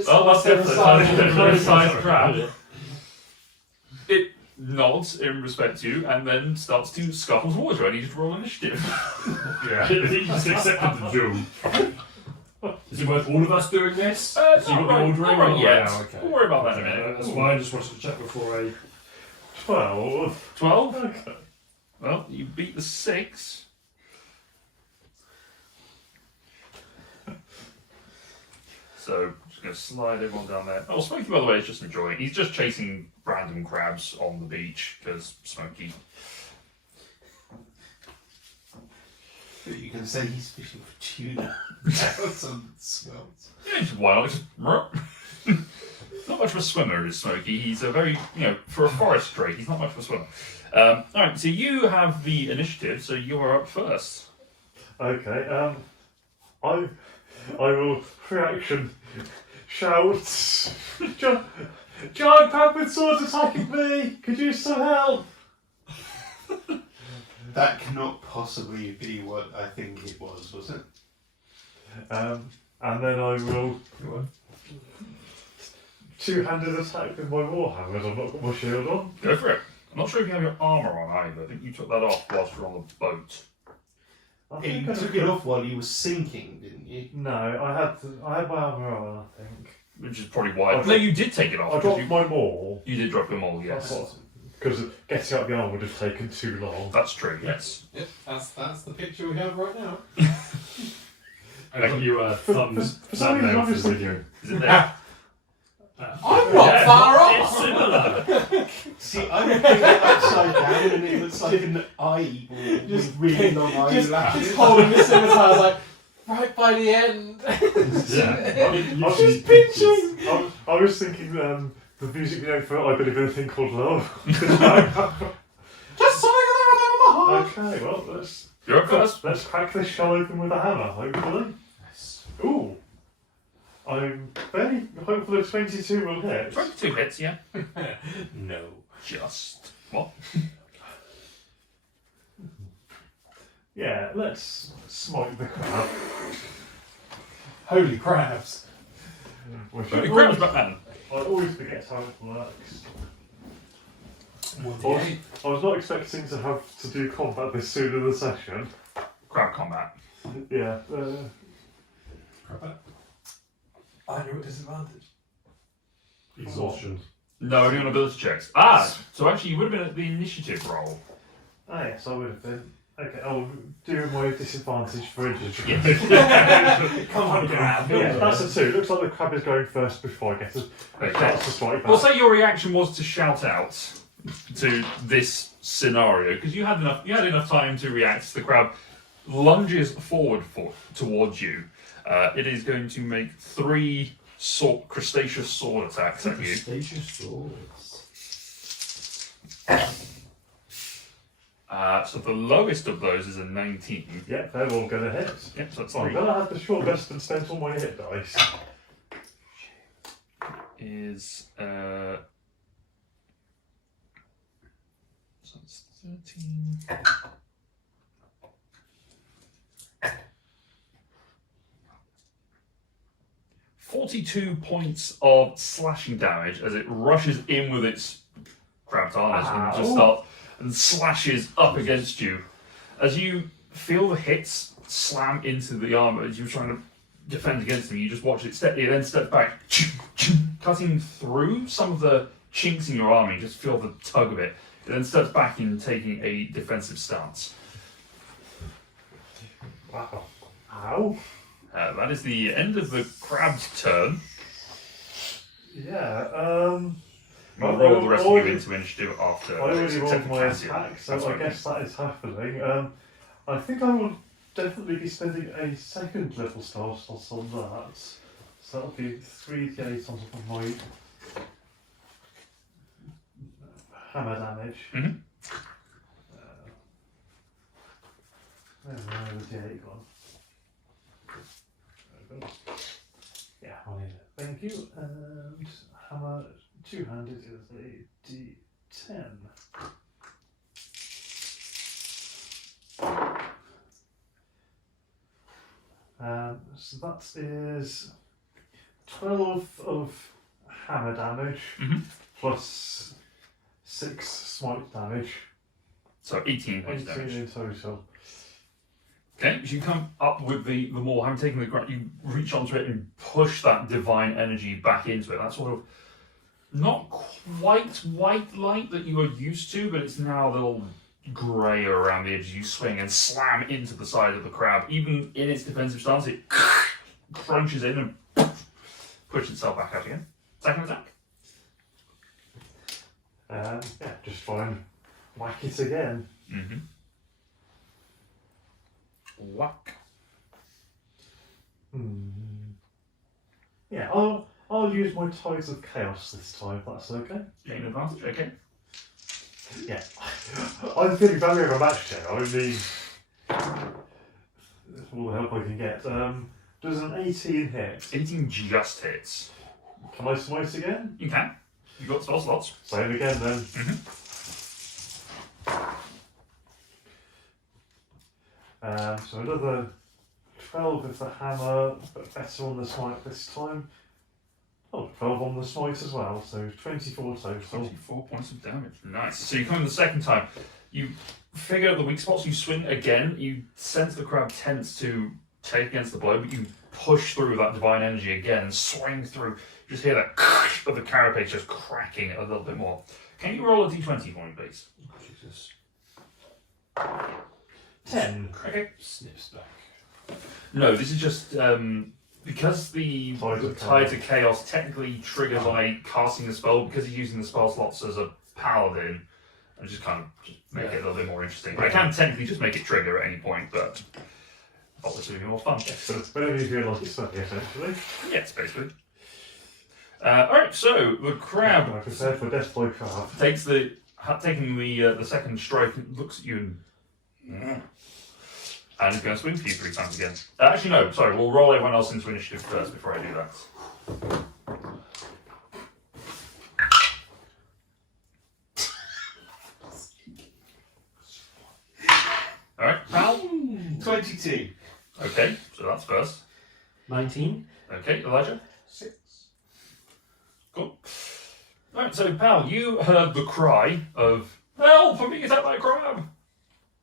Oh, that's definitely a hippogriff-sized crab. It nods in respect to you and then starts to scuffle towards you. I need you to roll initiative. Yeah, I think you just accepted the job. Is it worth all of us doing this? So you've got the ordering? Not right or- yet. Oh, okay. We'll worry about that in a minute. That's why I just wanted to check before I... 12. 12? Okay. Well, you beat the 6. So, just going to slide everyone down there. Oh, Smokey, by the way, is just enjoying. He's just chasing random crabs on the beach because Smokey. You can say he's fishing for tuna. That's on swells. Yeah, he's wild. Just not much of a swimmer, is Smokey. He's a very, for a forest drake, he's not much of a swimmer. Alright, so you have the initiative, so you are up first. Okay, I will reaction shout. Giant crab with swords attacking me! Could you some help? That cannot possibly be what I think it was it? And then I will two-handed attack with my warhammer and I've not got my shield on? Go for it. I'm not sure if you have your armour on either. I think you took that off whilst you're on the boat. I You think I took it off while you were sinking, didn't you? No, I had my armour on, I think. Which is probably why. I No, dropped- you did take it off. I 'cause dropped you, my maul. you did drop them all, yes. Because getting out the armour would have taken too long. That's true, yes. Yep, that's the picture we have right now. I got you a thumbs for some reason, thumbnail I'm for just the video. Is it there? I'm not far It's off. similar. See, I would put it upside down and it looks like an eyeball with really long Just eyelashes. holding the scimitar, I was like, right by the end. Yeah. I was Just pinching. I was thinking the music video for I Believe in a Thing Called Love. Just something that was on my heart. Okay, well, You're up first. let's crack this shell open with a hammer, hopefully. Yes. Ooh. I'm very hopeful that 22 will hit. 22 hits, yeah. No. Just. What? Yeah, let's smite the crab. Holy crabs. Which The crab's Batman. I always forget how it works. Well, I was not expecting to have to do combat this soon in the session. Crab combat. Yeah. I knew a disadvantage. Exhaustion. No, only on ability checks. Ah, so actually you would have been at the initiative roll. Ah, yes, I would have been. Okay, I'll do my disadvantage for injury. Yes. Come on, crab. Yeah, that's a 2. Looks like the crab is going first before I get a Okay. chance to strike back. Well, say your reaction was to shout out to this scenario because you had enough time to react. The crab lunges forward towards you. It is going to make 3 crustaceous sword attacks at you. Crustaceous swords. So the lowest of those is a 19. Yeah, they're all going to hit. Yep, so that's I'm 3. going to have the short rest and spend all my hit dice. Is so it's 13. "42 points of slashing damage as it rushes in with its crabbed arms and just starts and slashes up against you. As you feel the hits slam into the armor as you're trying to defend against them, you just watch it then step back, cutting through some of the chinks in your armor. You just feel the tug of it. It then steps back in taking a defensive stance. Wow. Ow. That is the end of the crab's turn. Yeah, I'll roll the rest of you into initiative after. I already except rolled for my Cassian. attack, so That's I fine. guess that is happening. I think I will definitely be spending a second level star slot on that. So that'll be 3d8 on top of my hammer damage. Mhm. Where's the d8 gone? Yeah, I'll need it. Thank you. And hammer two-handed is a d10. So that is 12 of hammer damage Mhm. plus 6 smite damage. So 18 points 18 damage. in total. Okay, as you come up with the maul, having taken the ground, you reach onto it and push that divine energy back into it. That sort of not quite white light that you are used to, but it's now a little grey around the edges. You swing and slam into the side of the crab. Even in its defensive stance, it crunches in and pushes itself back out again. Second attack. Yeah, just try and whack it again. Mm-hmm. Whack. Yeah, I'll use my Tides of Chaos this time, if that's okay. Gain advantage, okay. Yeah. I'm feeling very overmatched here. I mean, all the help I can get. Does an 18 hit? 18 just hits. Can I smite again? You can. You've got spell slots. Same again then. So another 12 with the hammer, but better on the smite this time. Oh, 12 on the smite as well, so 24 total. 24 points of damage. Nice. So you come in the second time. You figure out the weak spots. You swing again. You sense the crab tends to take against the blow, but you push through that divine energy again and swing through. You just hear that of the carapace just cracking a little bit more. Can you roll a d20 for me, please? Jesus. 10. Okay. Snips back. No, this is just because the Tides of Chaos technically triggers by casting the spell, because he's using the spell slots as a paladin, and just kind of make it a little bit more interesting. I can technically just make it trigger at any point, but I thought this would be more fun. So it's whenever you feel like it's funny, essentially. Yes, basically. Alright, so the crab I prepared for Death by Crab. taking the second strike, looks at you and is going to swing for you 3 times again. Actually, no, sorry, we'll roll everyone else into initiative first before I do that. Alright, pal. 22. Okay, so that's first. 19. Okay, Elijah. 6. Cool. Alright, so pal, you heard the cry of help! I'm being attacked by a crab!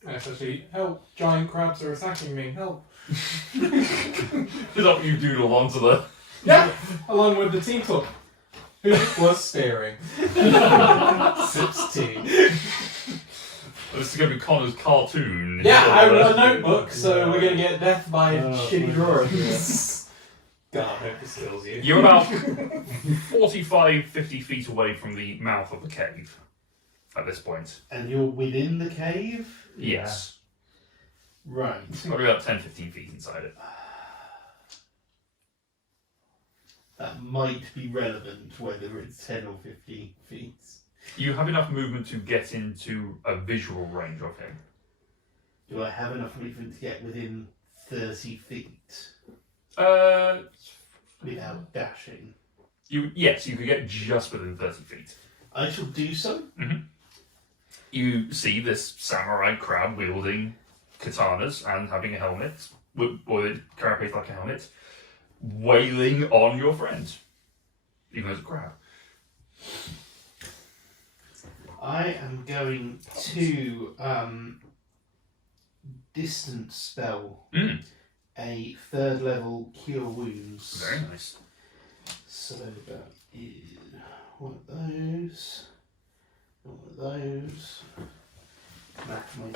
And it's actually, help, giant crabs are attacking me, help. Is that what you doodle onto the... Yeah, along with the team talk. Who was staring? Sips tea. This is going to be Connor's cartoon. Yeah, I wrote a notebook, so we're going to get death by Oh, shitty fuck. drawings. God, I hope this kills you. You're about 45, 50 feet away from the mouth of the cave at this point. And you're within the cave? Yes. Right. Probably about 10, 15 feet inside it. That might be relevant whether it's 10 or 15 feet. You have enough movement to get into a visual range of him. Do I have enough movement to get within 30 feet without dashing? Yes, you could get just within 30 feet. I shall do so. You see this samurai crab wielding katanas and having a helmet, or a carapace like a helmet, wailing on your friend, even though it's a crab. I am going to distance spell a 3rd level cure wounds. Very nice. So that is one of those, one of those. Back my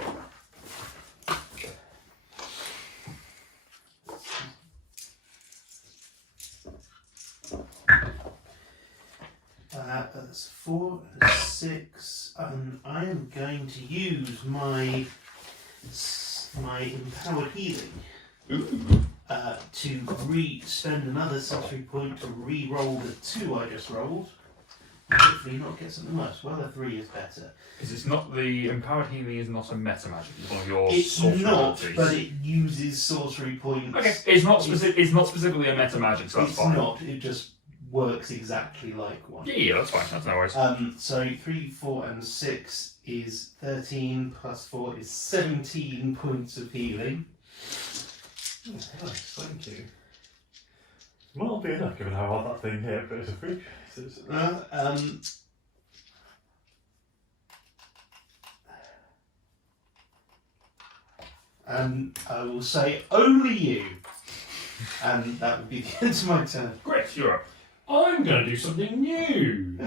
that's 4 and 6, and I am going to use my empowered healing to spend another sensory point to re-roll the 2 I just rolled. And hopefully not get something worse. Well, a 3 is better. Because it's not the empowered healing is not a meta magic. It's one of your It's sorcery not, abilities. but it uses sorcery points. Okay, it's not specifically a meta magic, so that's It's fine. not. It just works exactly like one. Yeah, that's fine. That's no worries. So 3, 4, and 6 is 13 plus 4 is 17 points of healing. Oh, nice, thank you. Might not be enough given how hard that thing hit, but it's appreciated. And I will say only you, and that will be the end of my turn. Great, you're up. I'm going to do something new.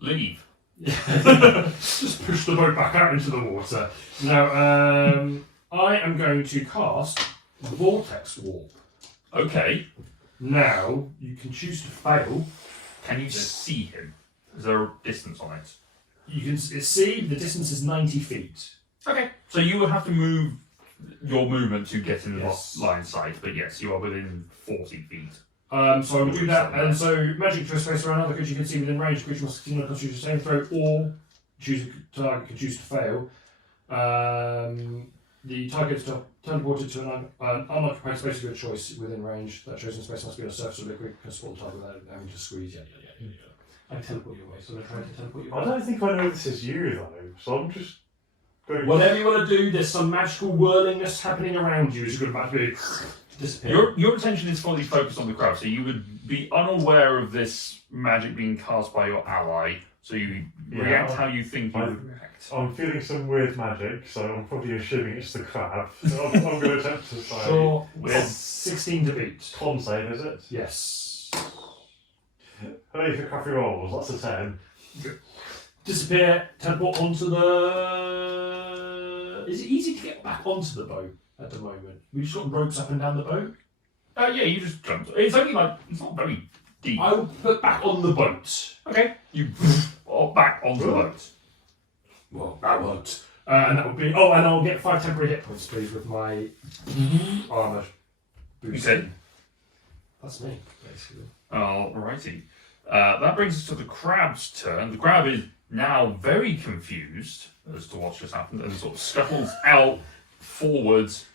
Leave. Just push the boat back out into the water. Now, I am going to cast Vortex Warp. Okay. Now, you can choose to fail. Can you see him? Is there a distance on it? You can see the distance is 90 feet. Okay. So you would have to move your movement to get in the Yes. line of sight, but yes, you are within 40 feet. So I will do that, and so magic to a space around another creature you can see within range. Creature must succeed on a constitution saving throw, or choose a target can choose to fail. The target is teleported to an unoccupied space of your choice within range. That chosen space must be on a surface of liquid, can support the target without having to squeeze. Yeah. I teleport you away, so I'm trying to teleport you away. I don't think I know this is you though, so I'm just going. Whatever you want to do, there's some magical whirlingness happening around you as you're about to be Disappear. Your attention is fully focused on the crab, so you would be unaware of this magic being cast by your ally. So you Yeah, react how you think you I- would react. I'm feeling some weird magic, so I'm probably assuming it's the crab. So I'm going to attempt to say. Sure. With 16 to beat. Con save, is it? Yes. Hey, for crappy rolls, that's a 10. Disappear, teleport onto the... Is it easy to get back onto the boat at the moment? We just sort of ropes up and down the boat? Yeah, you just jumped. It's only like, it's not very deep. I will put back on the boat. Okay, you are back onto the boat. Well, that worked. And that would be... Oh, and I'll get 5 temporary hit points, please, with my armour boost. Okay. That's me, basically. Alrighty. That brings us to the crab's turn. The crab is now very confused as to what's just happened and sort of scuttles out forwards,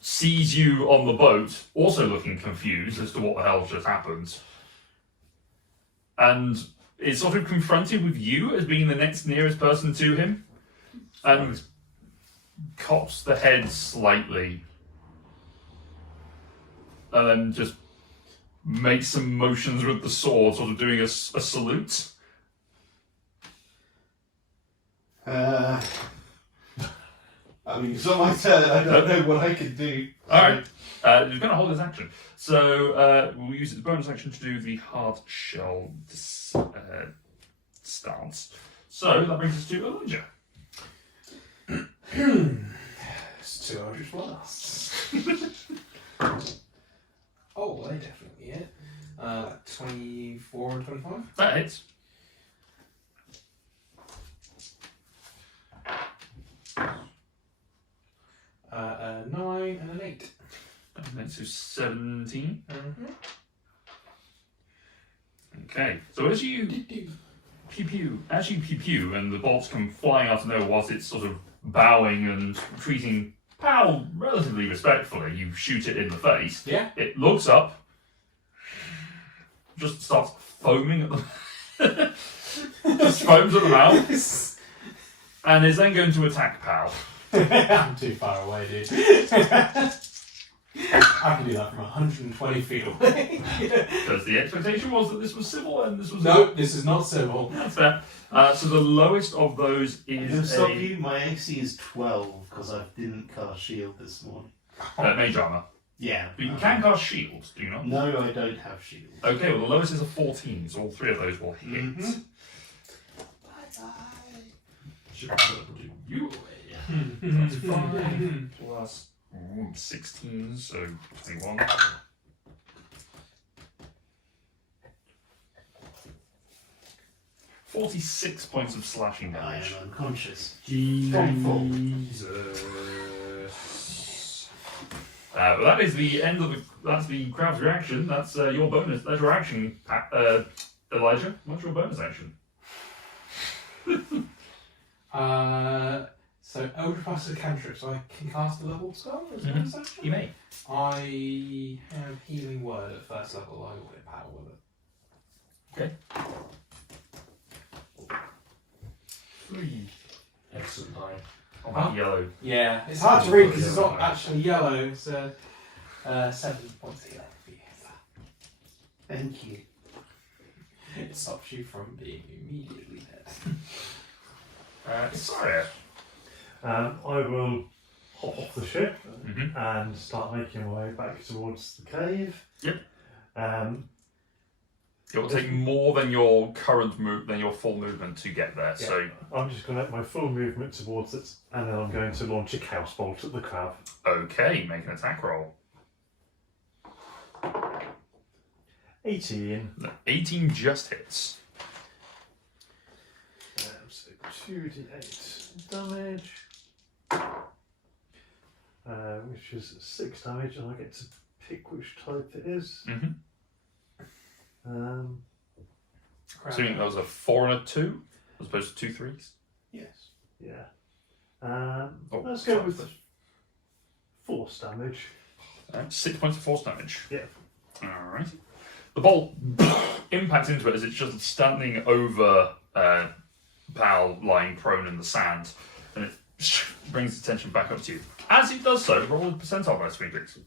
sees you on the boat, also looking confused as to what the hell just happened, and is sort of confronted with you as being the next nearest person to him, and cocks the head slightly, and then just makes some motions with the sword, sort of doing a salute. I mean, it's on my turn. I don't know what I can do. Alright. He's going to hold his action. So we'll use its bonus action to do the hard shell stance. So that brings us to Elijah. It's 200 plus. Oh, they definitely hit. 24 and 25. That hits. A 9 and an 8. And then to 17. Mm-hmm. Okay. So as you pew, and the bolts come flying out of nowhere whilst it's sort of bowing and treating Pal relatively respectfully, you shoot it in the face. Yeah. It looks up, just starts foaming at the just foams at the mouth, and is then going to attack Pal. I'm too far away, dude. I can do that from 120 feet away. Because the expectation was that this was civil and this was No, this is not civil. That's fair. So the lowest of those I'm gonna is stop a you. My AC is 12 because I didn't cast shield this morning. mage armor. Yeah. But you can cast shield, do you not? No, I don't have shield. Okay, well the lowest is a 14, so all three of those will hit. Mhm. Should do you away. That's 5 plus 16, so 21. $46 points of slashing I damage. am unconscious. Jesus. Well, that is the end of that's the crowd's reaction. That's your bonus. That's your action, Elijah. What's your bonus action? So Eldritch is a cantrip, so I can cast a level spell as Mhm. bonus action? You may. I have healing word at first level. I will get power with it. Okay. 3. Excellent die. On Huh? that yellow. Yeah, it's hard to read because it's not actually yellow. It's 7 points of healing for you. Thank you. It stops you from being immediately dead. Sorry. I will hop off the ship Mhm. and start making my way back towards the cave. Yep. It It will take more than your current than your full movement to get there. Yeah. So I'm just going to make my full movement towards it, and then I'm going to launch a chaos bolt at the crab. okay, make an attack roll. 18. No, 18 just hits. So 2d8 damage, which is 6 damage, and I get to pick which type it is. Mm-hmm. Crap. So that was a 4 and a 2, as opposed to 2 3s. Yes. Yeah. Oh, Let's go sorry. with force damage. 6 points of force damage. Yeah. Alright. The bolt impacts into it as it's just standing over Pal lying prone in the sand, and it brings its attention back up to you. As it does so, roll a percentile dice, please.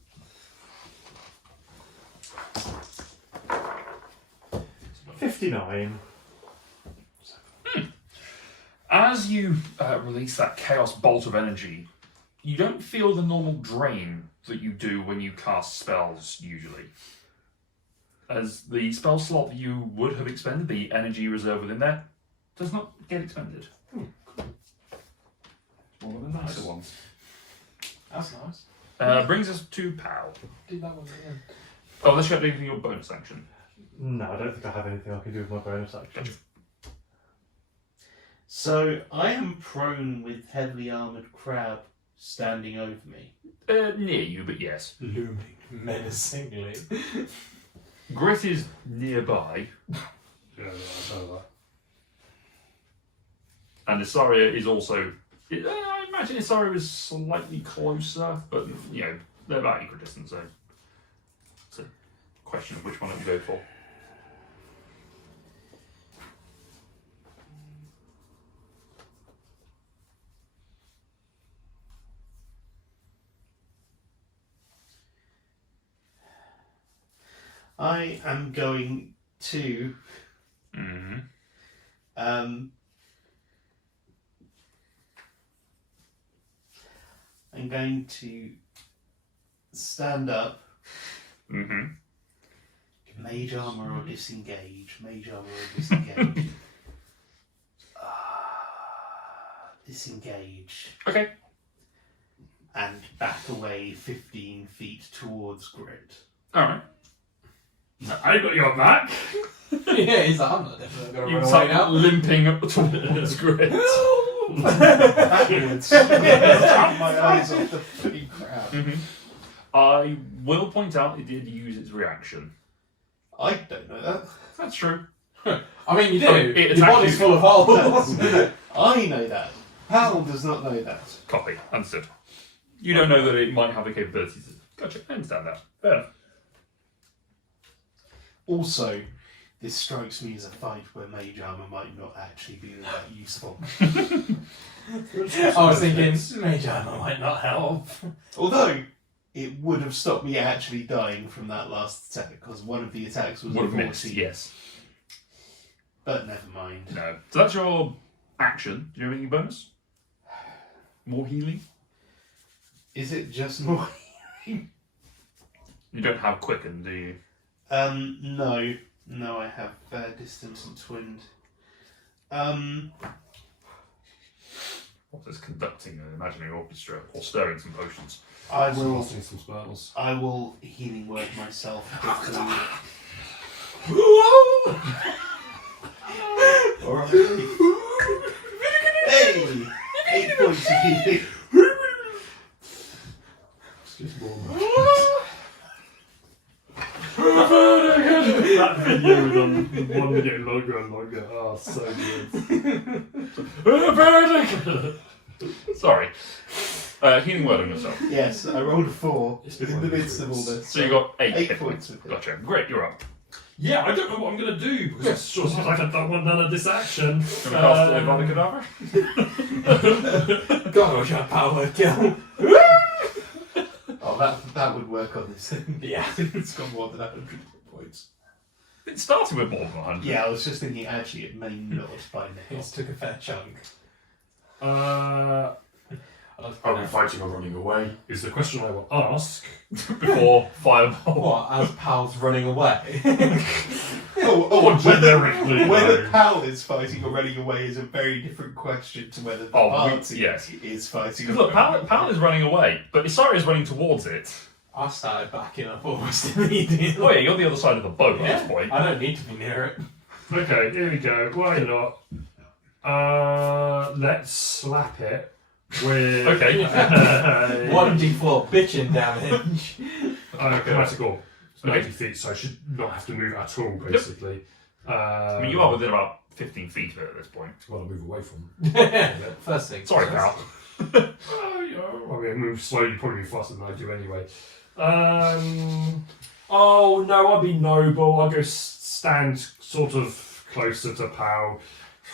59. As you release that chaos bolt of energy, you don't feel the normal drain that you do when you cast spells usually. As the spell slot that you would have expended, the energy reserve within there, does not get expended. One of the nicer ones. That's nice. Brings us to Pal. Do that one again. Oh, unless you have anything in your bonus action. No, I don't think I have anything I can do with my bonus action. Gotcha. So I am prone with heavily armoured crab standing over me. Near you, but yes. Looming menacingly. Grit is nearby, Yeah, I know that. and Isaria is also. I imagine Isaria is slightly closer, but you know they're about equal distance, so it's a question of which one to go for. I am going to Mm-hmm. I'm going to stand up. Mm-hmm. Mage armor or disengage. Mage armor or disengage. Disengage. Okay. And back away 15 feet towards Grit. All right. I got your back. Yeah, he's like, I'm not definitely going to You run away start now. limping up towards Grit. Backwards. Take my eyes off the fucking crowd. Mm-hmm. I will point out it did use its reaction. I don't know that. That's true. I mean, you do. Oh, it Your attacked body's you. full of holes. I know that. Hal does not know that. Copy. Understood. You don't know that it might have the capabilities. Gotcha. I understand that. Fair enough. Also, this strikes me as a fight where mage armor might not actually be that useful. I was thinking, mage armor might not help. Although, it would have stopped me actually dying from that last attack, because one of the attacks was Would have a missed, 40. yes. But never mind. No. So that's your action. Do you have any bonus? More healing? Is it just more? You don't have quicken, do you? No. No, I have distance and twinned. What is conducting an imaginary orchestra or stirring some potions? I will. Casting some spells. I will healing word myself quickly. Alright. Hey! 8 points of healing. Excuse me. that That video was on 1 minute longer and longer. Oh, so good. Sorry. Healing word on yourself. Yes, I rolled a 4 It's been in the one of midst these of all weeks. this. So you got 8 8 hit points of hit. Gotcha. Great, you're up. Yeah, I don't know what I'm going to do because it sure seems like I've done one at this action. Can we cast Evonica Cadaver? Gosh, a power kill. Oh, that would work on this thing. Yeah. It's got more than 100 points. It started with more than 100. Yeah, I was just thinking actually it may not by now. It took a fair chunk. Are we fighting or running away? Is the question I will ask. Before Fireball. What, as Pal's running away? Or generically, Whether no. Pal is fighting or running away is a very different question to whether the party yes. is fighting. Because look, Pal is running away, but Isaria is running towards it. I started backing up almost immediately. Oh yeah, you're on the other side of the boat at this point. I don't need to be near it. Okay, here we go. Why not? Let's slap it with Okay. 1d4 bitching damage. Grammatical. It's Okay. 90 feet, so I should not have to move at all, basically. I mean, you are within about 15 feet of it at this point. Well, I move away from. First thing. Sorry, first. Pal. I mean, I move slowly, probably faster than I do anyway. Oh no, I'll be noble. I'll go stand sort of closer to Pal.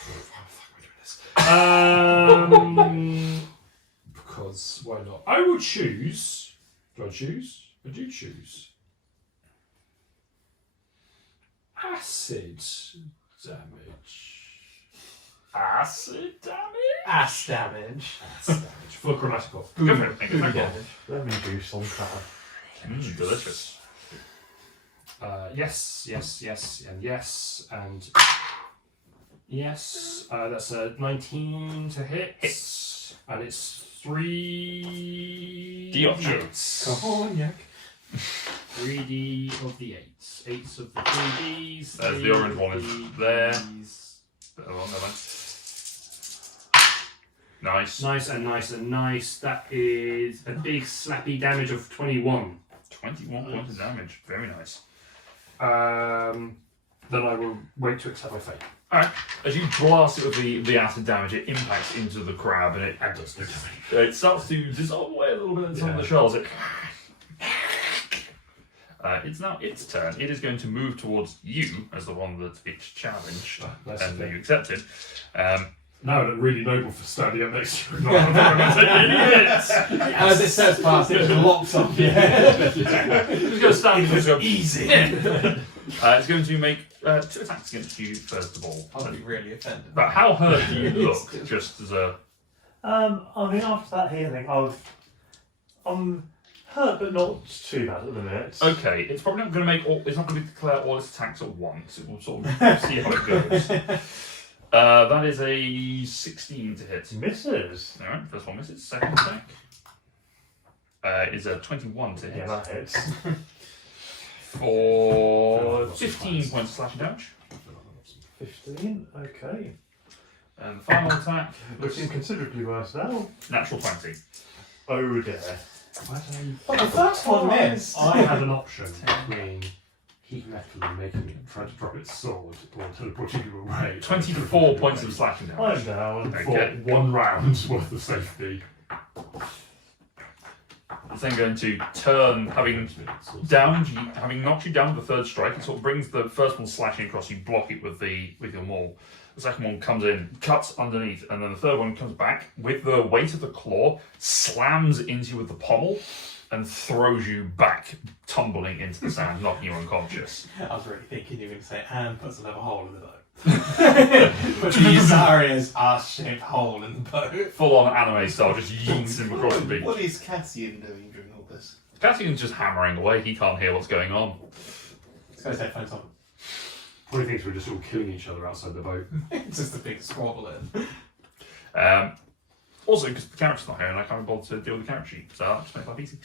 Why the fuck am I doing this? Because why not? I will choose. Do I choose? I do choose. acid damage. Acid damage? Ass damage. Acid damage. For grammatical. Go for it. Make a Damage. Lemon juice on crab. Delicious. Yes, and yes, and yes. That's a 19 to hit. Hits. And it's 3 D-option. hits. Come on, Yak. 3D of the 8s. 8s of the 3Ds. There's the orange one is there. 3Ds. Oh, never mind. Nice. Nice and nice and nice. That is a big slappy damage of 21. 21 points of damage. Very nice. Then I will wait to accept my fate. Alright. As you blast it with the acid damage, it impacts into the crab and it does no damage. It starts to dissolve away a little bit in some of the shells. It's now its turn. It is going to move towards you as the one that it's challenged Nice and of that you. you accepted. Now I look really noble for standing up next to him. As it says past, it locks up your head. It's going to stand and go Easy. it's going to make 2 attacks against you first of all. I'll be really offended. But how hurt do you look? Just as a I mean, after that healing, I'm hurt, but not too bad at the minute. okay. It's probably not going to make all. It's not going to declare all its attacks at once. It will sort of see how it goes. That is a 16 to hit. Misses. All right, first one misses. Second attack is a 21 to hit. Yeah, that hits. For 15 points of slashing damage. 15. Okay. And the final attack Looking considerably worse now. natural 20. Oh dear. But the first one missed. I had an option between heat metal and making it try to drop its sword or teleporting you away. 24 points of slashing I'm damage. down. Okay. For 1 round's worth of safety. It's then going to turn, having knocked you down with the third strike. It sort of brings the first one slashing across. You block it with your maul. The second one comes in, cuts underneath, and then the third one comes back with the weight of the claw, slams into you with the pommel, and throws you back, tumbling into the sand, knocking you unconscious. I was really thinking you were going to say, and puts another hole in the boat. But Azaria's ass-shaped hole in the boat. Full on anime style, just yeets him across the beach. What is Cassian doing during all this? Cassian's just hammering away. He can't hear what's going on. He's got his headphones on. Probably thinks we're just all killing each other outside the boat. It's just a big squabble in. Also, because the character's not here and I can't be bothered to deal with the character sheet, so that just makes life easy.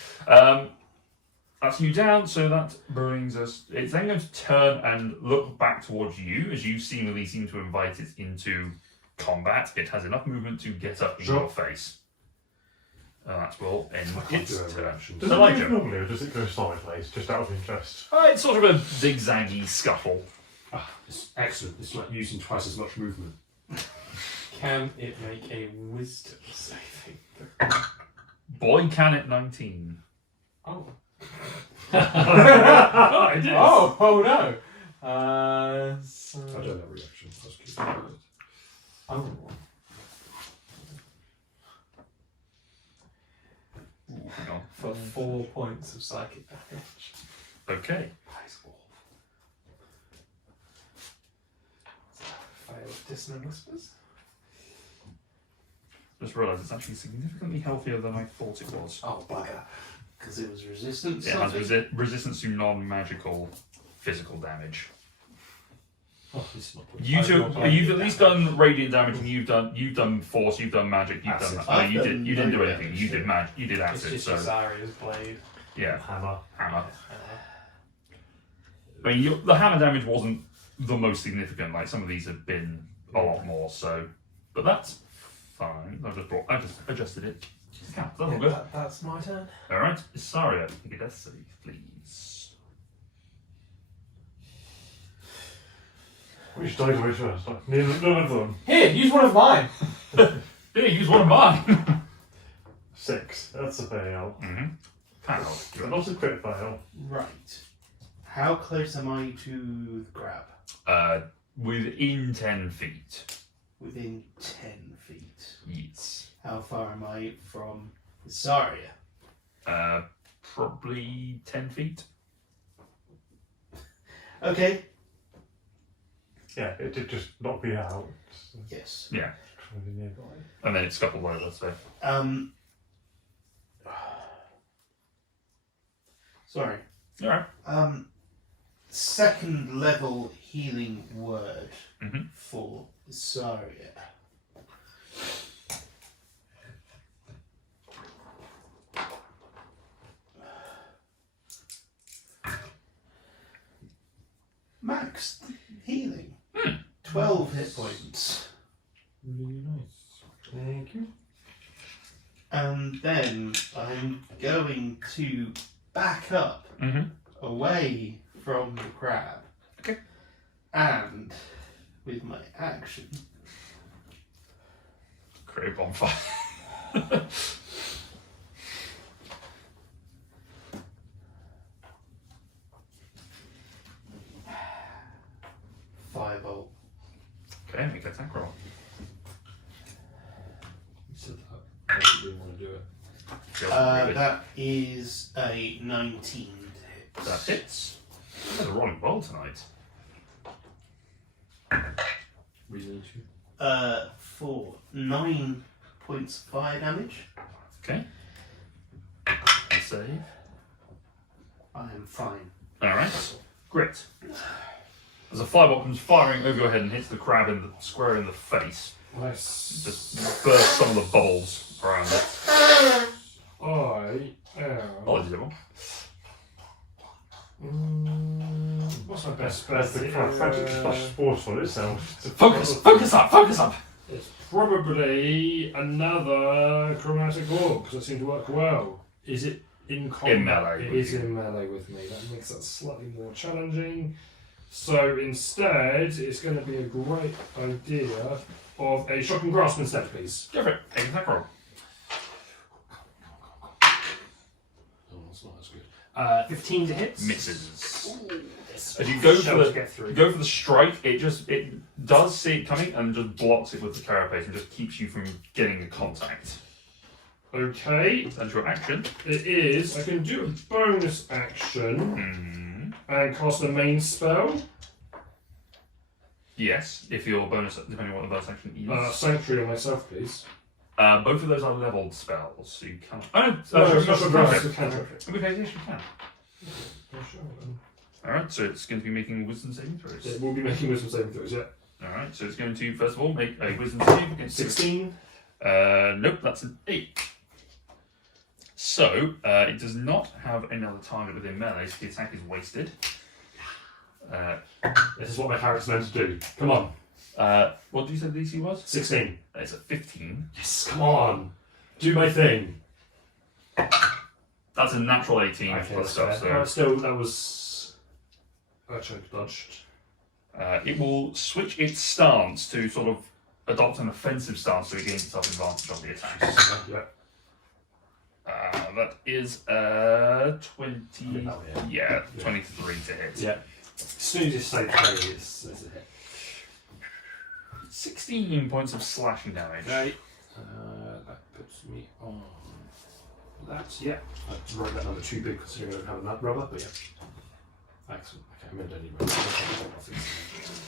That's you down, so that brings us. It's then going to turn and look back towards you as you seemingly seem to invite it into combat. It has enough movement to get up in your face. That will end I can't its do a turn. reaction. Does Elijah. it move normally or does it go sideways, just out of interest? It's sort of a zigzaggy scuffle. It's excellent. It's like using twice as much movement. Can it make a wisdom saving? Boy, can it 19. Oh. Oh, it is. Oh no. I don't have a reaction. I was curious. Oh. Ooh, hang on. For 4 points of psychic damage. Okay. Nice wolf. Failed dissonant whispers. Just realised it's actually significantly healthier than I thought it was. Oh bugger. Because it was resistance. It has something? resistance to non-magical physical damage. Oh, this is not good. You've at least done radiant damage, and you've done force, you've done magic, you've Acid. done. No, you I've didn't done do no anything. damage, You so- did magic. You did It's acid. just So Azaria's blade. yeah, Hammer. hammer. I mean, the hammer damage wasn't the most significant. Like some of these have been a lot more. So, but that's fine. I just adjusted it. Yeah, that's all good. That's my turn. All right, Saria, make a death save, please. Which die go first? None of them. Here, use one of mine. Yeah, use one of mine. 6. That's a fail. How? Not a crit fail. Right. How close am I to the crab? Within 10 feet. Within 10 feet. Yes. How far am I from Saria? Probably 10 feet. Okay. Yeah, it did just knock me out. Yes. Yeah. Trying to be nearby. And then it scuttled over, so. Sorry. Alright. Second level healing word Mhm. for Saria. Max healing. 12 hit points. Really nice. Thank you. And then I'm going to back up away from the crab. Okay. And with my action, Create a bonfire. 5-bolt. Okay, make an attack roll. You said that. I didn't want to do it. Go for it. That is a 19 to hit. That hits. There's a rolling well tonight. Reason to. For 9 points of fire damage. Okay. And save. I am fine. Alright. Grit. As a firebolt comes firing over your head and hits the crab in the square in the face, Nice. just burst some of the bubbles around it. I am. Oh, did it What's my best That's bet? the crap magic splash sports on itself. Focus! Focus up! Focus up! It's probably another chromatic orb because it seemed to work well. Is it in combat? In melee It with is in melee with me. That makes that slightly more challenging. So instead, it's going to be a great idea of a shock and grasp instead, please. Go for it. Make an attack roll. Oh, that's not as good. 15 to hit. Misses. Ooh, As you go shall for to the get through. go for the strike, it does see it coming and just blocks it with the carapace and just keeps you from getting the contact. Okay, That's your action. it is. I can do a bonus action and cast the main spell. Yes, if your bonus, depending on what the bonus action is. Sanctuary on myself, please. Both of those are leveled spells, so you can't. Oh no, Shock and grasp is a cantrip. Okay, yes, you can. Alright, so it's going to be making wisdom saving throws. It will be making wisdom saving throws, yeah. Alright, so it's going to, first of all, make a wisdom save against 16. Nope, that's an 8. So, it does not have another target within melee, so the attack is wasted. This is what my character's meant to do. Come on. What did you say the DC was? 16. It's a 15. Yes, come on. Do my thing. That's a natural 18 Okay, plus stuff, so still, that was... I choke dodged. it will switch its stance to sort of adopt an offensive stance to gain itself advantage on the attack. Yeah. That is 20. Oh, yeah. Yeah, 23 to hit. Yeah. As soon as you say 20, it's a hit. 16 points of slashing damage. Okay. That puts me on that. Yeah. I wrote that number too big considering I don't have enough rubber, but yeah. Excellent. Okay, I meant anyway.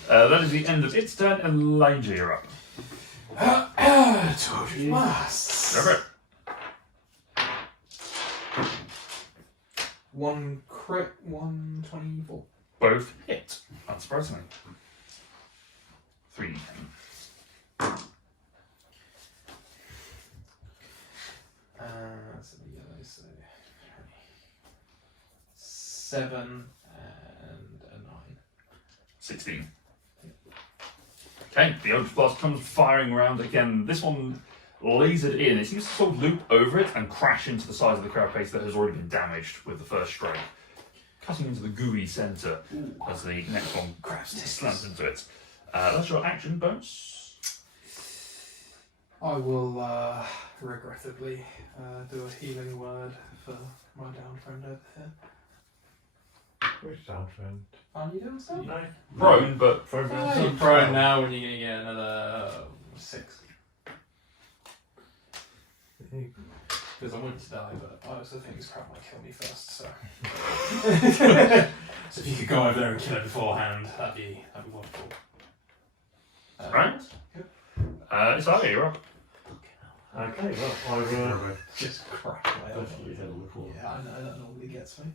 That is the end of its turn, and Langer, you're up. 200 masts. Go for it. 1 crit, 124. Both hit, unsurprisingly. 3. So the yellow, so 7 and a 9. 16. Okay, the Eldritch Blast comes firing around again. This one lasered in. It seems to sort of loop over it and crash into the sides of the carapace that has already been damaged with the first strike, cutting into the gooey centre as the next one slams into it. That's your action bonus. I will regrettably do a healing word for my down friend over here. Which down friend? Are you doing so? No. Prone, but Prone Oh, down. you're prone now and you're going to get another 6. Because I want to die, but I also think this crap might kill me first, so. So if you could go over there and kill it beforehand, that'd be wonderful. Right. It's okay, you're up. Okay, well, I will. Just crack away. Definitely hit on the floor. Yeah, I know that normally gets me.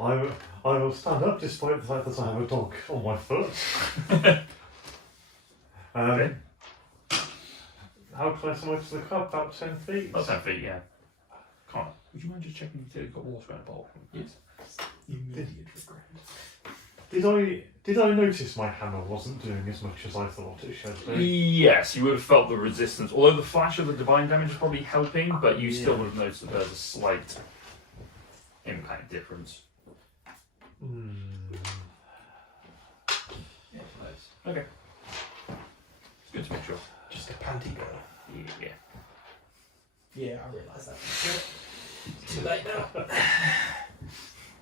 I will stand up despite the fact that I have a dog on my foot. Okay. How close am I to the crab? About 10 feet? About 10 feet, yeah. Connor, would you mind just checking if you've got water in a bowl? Yes. Immediate regret. Did I notice my hammer wasn't doing as much as I thought it should do? Yes, you would have felt the resistance. Although the flash of the divine damage is probably helping, but you still Yeah. would have noticed that there's a slight impact difference. Yeah, close. Okay. It's good to make sure. Just a panty girl. Yeah. Yeah, I realise that. Too late now. I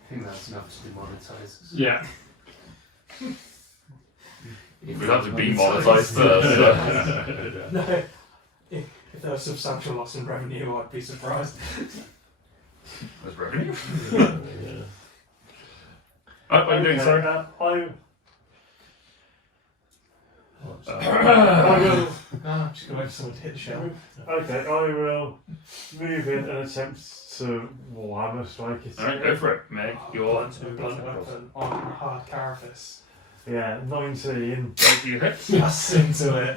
think that's enough to demonetise. Yeah. We'd have to be monetised first. So. No. If there was substantial loss in revenue, I'd be surprised. There's revenue. Yeah. What are you doing, sorry? I will. I'm just going to wait for someone to hit the shell. Okay, I will move in and attempt to Warhammer strike it. Alright, go for it. Make your Blunt weapon on a hard carapace. Yeah, 19. Go you hit. Just into it.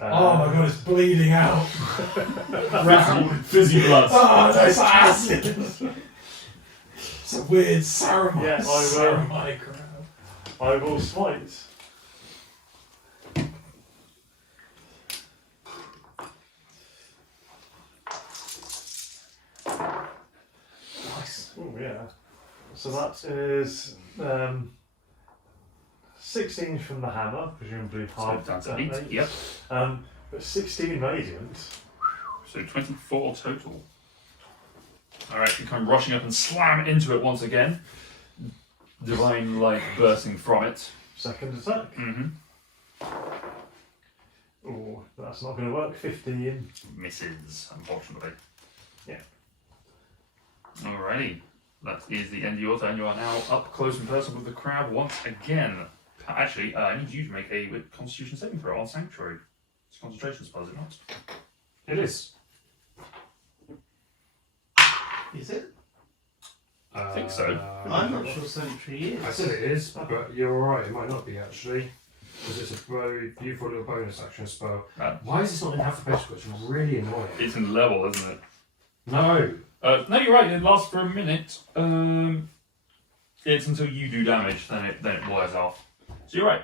Oh my god, it's bleeding out. Fizzy blood. Oh, that's acid. It's a weird ceremony. Yeah, I will. Ceremony crowd. I will smite. Nice. Oh yeah. So that is 16 from the hammer, presumably So half that's that a beat. eight. Yep. But 16 radiant. So 24 total. Alright, you come rushing up and slam into it once again. Divine light bursting from it. Second attack. Mm-hmm. Oh, that's not going to work. 15. Misses, unfortunately. Yeah. Alrighty. That is the end of your turn. You are now up close and personal with the crab once again. Actually, I need you to make a Constitution saving throw on Sanctuary. It's a concentration spell, is it not? It is. Is it? I think so. I'm not sure Sanctuary is. I said it is, but you're right, it might not be actually. Because it's a you thought it a bonus action spell. Why is this not in alphabetical? It's really annoying. It's in level, isn't it? No! No, you're right. It lasts for a minute. It's until you do damage, then it wears off. So you're right.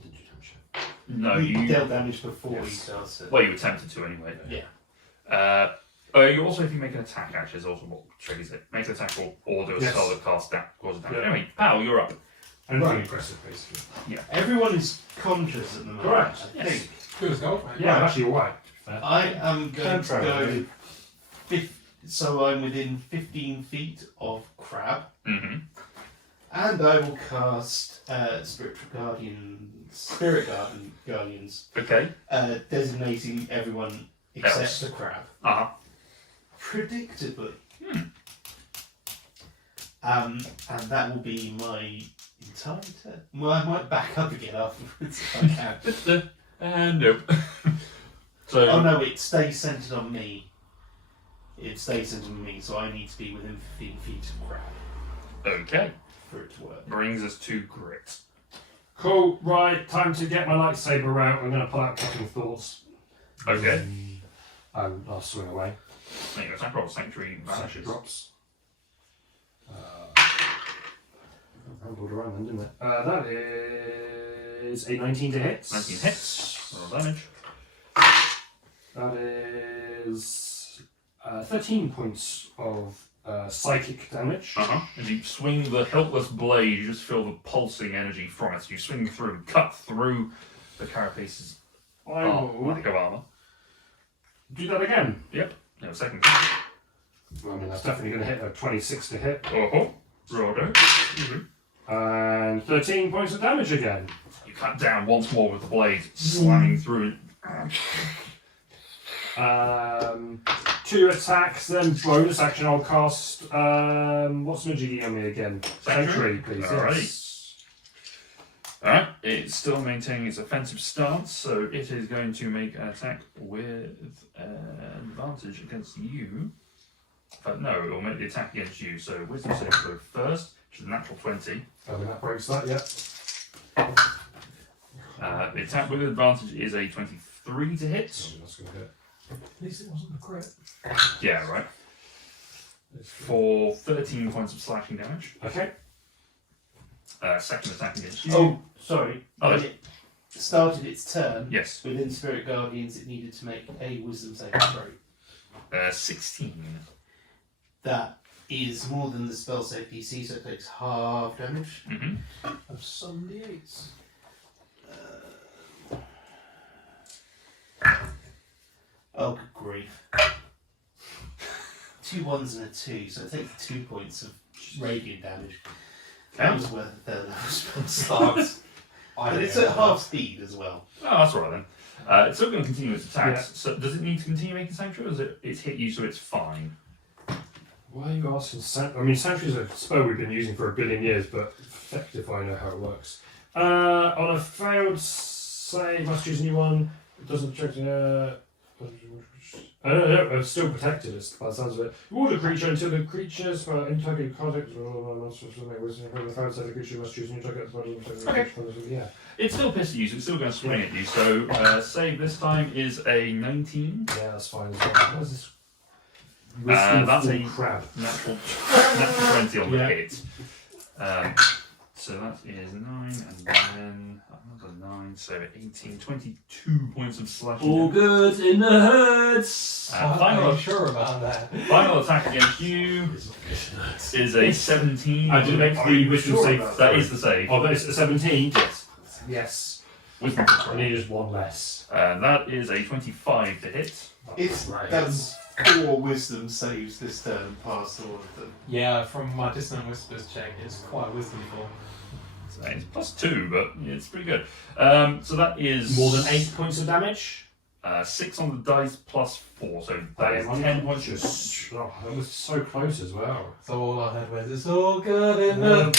Did you touch it? No, you you. dealt damage before Yes. he does it. Well, you attempted to anyway. Yeah. You also, if you make an attack, actually, is also what triggers it. Make an attack or do a Yes. spell that casts causes damage. Yeah. Anyway, Pal, you're up. Anything Right. aggressive, basically. Everyone is conscious at the moment. Correct. I Yes. think. Good as gold, mate. Yeah, I'm actually alright. I am going to Contrary. go. So I'm within 15 feet of crab, Mm-hmm. and I will cast Spirit Guardians, Okay. designating everyone except Else. the crab. Uh-huh. Predictably. And that will be my entire turn. Well, I might back up again afterwards if I can. Nope. So. Oh no, it stays centered on me. It stays centered on me, so I need to be within 15 feet of crab Okay. for it to work. Brings us to grit. Cool, right, time to get my lightsaber out. I'm going to pull out Cutting Thoughts. Okay. And I'll swing away. Make an attack roll. Sanctuary vanishes. Drops. Rumbled around then, didn't it? That is a 19 to hit. 19 hits. Roll damage. That is 13 points of psychic damage. Uh-huh. As you swing the helpless blade, you just feel the pulsing energy from it. So you swing through, cut through the carapace's I will lack of armour. do that again. Yep. No, second. I mean, that's definitely going to hit a 26 to hit. Oh, roll go. And 13 points of damage again. You cut down once more with the blade, slamming through. 2 attacks, then bonus action. I'll cast. What's Majiggy on me again? Sanctuary? Sanctuary, please. Alrighty. Yes. Alright, it's still maintaining its offensive stance, so it is going to make an attack with advantage against you. No, it will make the attack against you, so wisdom save throw first, which is a natural 20. I mean, that breaks that, yeah. The attack with advantage is a 23 to hit. That's going to hit. At least it wasn't a crit. Yeah, right. For 13 points of slashing damage. Okay. Second attack against you. Oh, sorry. Oh, When it started its turn, yes. within Spirit Guardians, it needed to make a Wisdom saving throw. 16. That is more than the spell save DC, so it takes half damage. Mm-hmm. Of some D8s. Oh, good grief. 2 1s and a 2, so it takes 2 points of radiant damage. That was worth a third level spell slots. But it's at half speed as well. Oh, that's all right then. It's still going to continue its attacks. Yeah. So does it need to continue making sanctuary, or is it's hit you, so it's fine? Why are you asking? I mean, Sanctuary is a spell we've been using for a billion years, but effective I know how it works. On a failed save, must choose a new one. It doesn't check. It's still protected. It's by the sounds of it. You order a creature until the creature's integrity contact. The failed save, the creature must choose a new target. Okay. Yeah. It's still pissed at you, so it's still going to swing at you. So save this time is a 19. Yeah, that's fine. What is this? That's a crab. natural 20 on the Yeah. hit. So that is 9, and then another 9, so 18, 22 points of slashing. All good in the hurts. Final, sure about that. final attack against you is a 17. I didn't make the wisdom Sure save. that is the save. Oh, but it's a 17. Yes. Yes. Wisdom I control. need just one less. That is a 25 to hit. It's done 4 Wisdom saves this turn, past all of them. Yeah, from my Dissonant Whispers check, it's quite wisdomful. So it's +2, but yeah, it's pretty good. So that is More than 8 points of damage. 6 on the dice +4, so that is 10 points of damage. Oh, that was so close as well. So all I heard was, it's all good in the...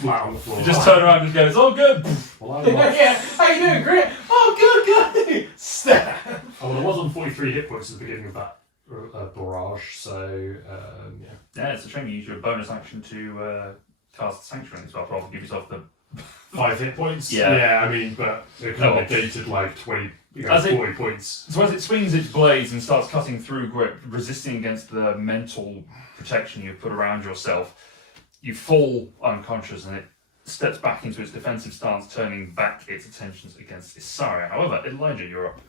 Flat on the floor. You just turn around and go, it's all good. Well, I was, Yeah, how you doing? Great! Oh, good! Stab! I was on 43 hit points at the beginning of that barrage, so yeah. Yeah, it's a shame you use your bonus action to cast Sanctuary as well. Probably give yourself the 5 hit points? Yeah. Yeah, I mean, but it kind of negated like 20, As it- 40 points. So as it swings its blades and starts cutting through grip, resisting against the mental protection you've put around yourself, you fall unconscious and it steps back into its defensive stance, turning back its attentions against Isaria. However, Elijah, you're up.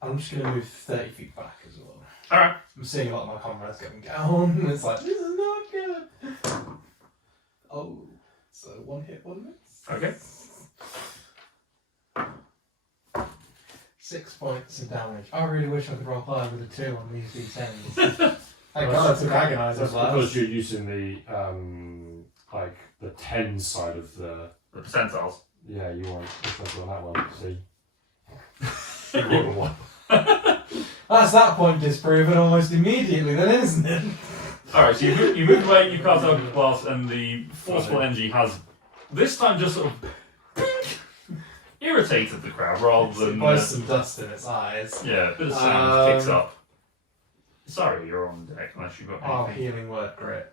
I'm just going to move 30 feet back as well. Alright. I'm seeing a lot of my comrades going down, and it's like, this is not good. Oh, so 1 hit, 1 miss. Okay. 6 points of damage. I really wish I could roll higher with a 2 on these d10s. Thank God I took Agonize That's as well. because you're using the like the 10 side of the. The percentiles. Yeah, you want which one's on that one? See, you rolled a 1. That's that point disproven almost immediately then, isn't it? Alright, so you move away, you cast out the blast, and the forceful energy has this time just sort of irritated the crowd rather It than. blows some dust in its eyes. Yeah, a bit of sound kicks up. Sorry, you're on deck unless you've got Oh, anything. healing word, great.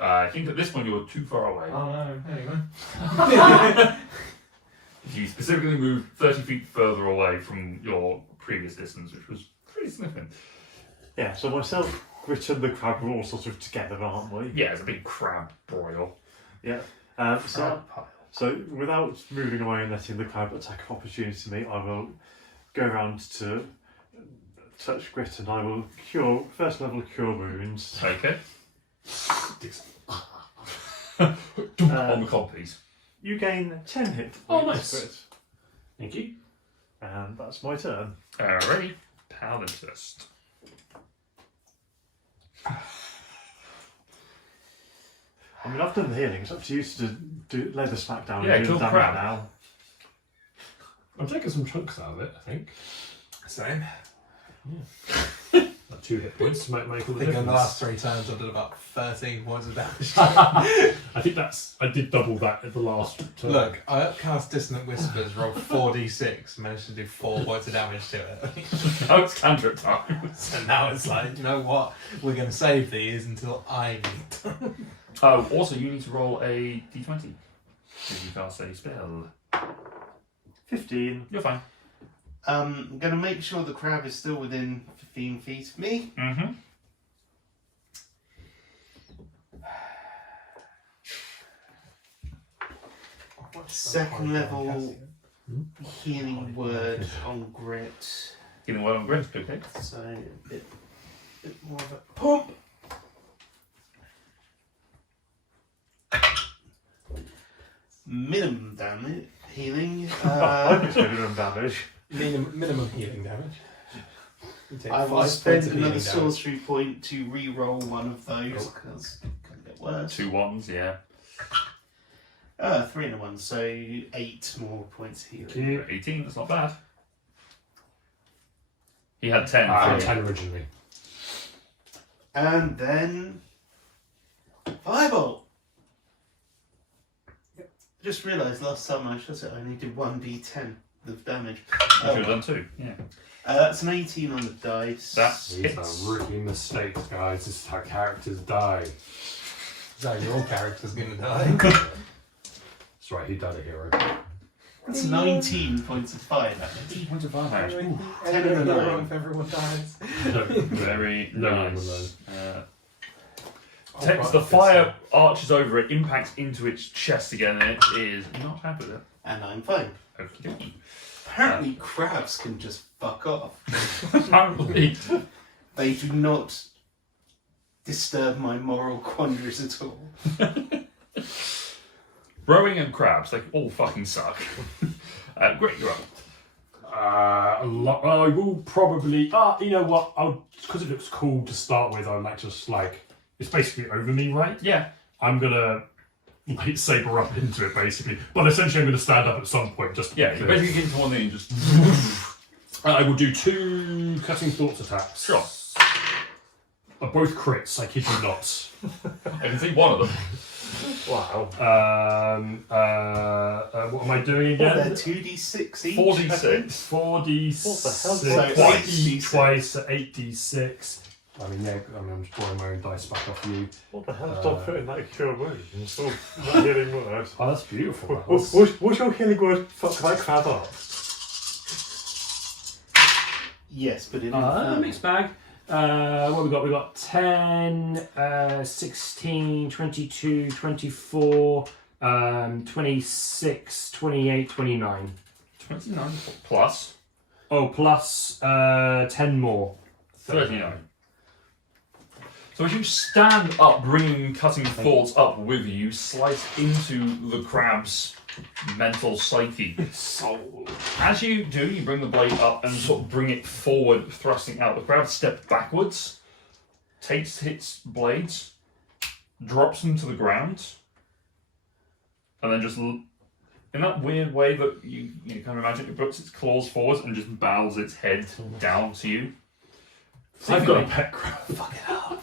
I think at this point you're too far away. Oh no, anyway. You specifically moved 30 feet further away from your previous distance, which was pretty significant. Yeah, so myself, Grit and the crab are all sort of together, aren't we? Yeah, it's a big crab broil. Yeah. So without moving away and letting the crab attack of opportunity me, I will go around to touch Grit and I will cure first level cure wounds. Okay. On the cob, please. You gain 10 hit points. Oh, nice. Grit, Thank you. and that's my turn. Alrighty. Paladin test. I mean, I've done the healing. It's up to you to lay the smack down Yeah, and do kill the damage crab. now. I'm taking some chunks out of it, I think. Same. That's Like 2 hit points to make all I the think difference. in the last 3 turns I did about 13 points of damage. I think I did double that at the last turn. Look, I upcast Dissonant Whispers, rolled 4d6, managed to do 4 points of damage to it. Oh, it's cantrip time. And now it's like, you know what? We're going to save these until I need. Oh, also you need to roll a d20 if you cast a spell. 15. You're fine. I'm going to make sure the crab is still within 15 feet of me. Mm-hmm. Second level healing word on grit. Getting well on grit, okay. So a bit more of a pump. Minimum damage healing. I'm just going to do damage. Minimum healing damage. You take I 5 will points spend of healing another damage. sorcery point to re-roll one of those because it can get worse. 2 1s, yeah. 3 and a 1, so 8 more points of healing. Cute. 18, that's not bad. He had 10. I had so- 10 originally. And then Fireball. I just realised last time I shot it I only did 1d10 of damage. You should have done 2, yeah. That's an 18 on the dice. That's These hits. are rookie mistakes, guys. This is how characters die. So your character's going to die. That's right, he died a hero. That's 19 points of fire damage. points of fire damage. 10 and a 9. If everyone dies. Very No, no, nice. Oh, Takes right, the good fire stuff. arches over it, impacts into its chest again, and it is not happy with it. And I'm fine. Okie Apparently crabs can just fuck off. dokie. Apparently. They do not disturb my moral quandaries at all. Rowing and crabs, they all fucking suck. Great, you're up. I will probably. You know what? Because it looks cool to start with. I might just like. It's basically over me, right? Yeah. I'm gonna lightsaber up into it, basically. But essentially, I'm gonna stand up at some point. Just Yeah, you basically get into one thing and just. I will do 2 cutting thoughts attacks. Sure. Both crits. I kid you not. I can see one of them. Wow. What am I doing They're again? 2d6 each. 4d6. 4d6 What the hell? So twice, 8d6. twice, 8d6. I mean, yeah, I'm just drawing my own dice back off you. What the hell? Stop putting that cure wound. Stop that healing word. Oh, that's beautiful. What's your healing word? Fuck like crab art. Yes, but in Mixed bag. What have we got? We got 10, 16, 22, 24, 26, 28, 29. 29 plus Oh, plus 10 more. 39. So as you stand up, bringing cutting thoughts up with you, slice into the crab's mental psyche. Soul. As you do, you bring the blade up and sort of bring it forward, thrusting out. The crab steps backwards, takes its blades, drops them to the ground, and then just, in that weird way that you kind of imagine, it puts its claws forward and just bows its head down to you. I've got a pet crab. Fuck it up.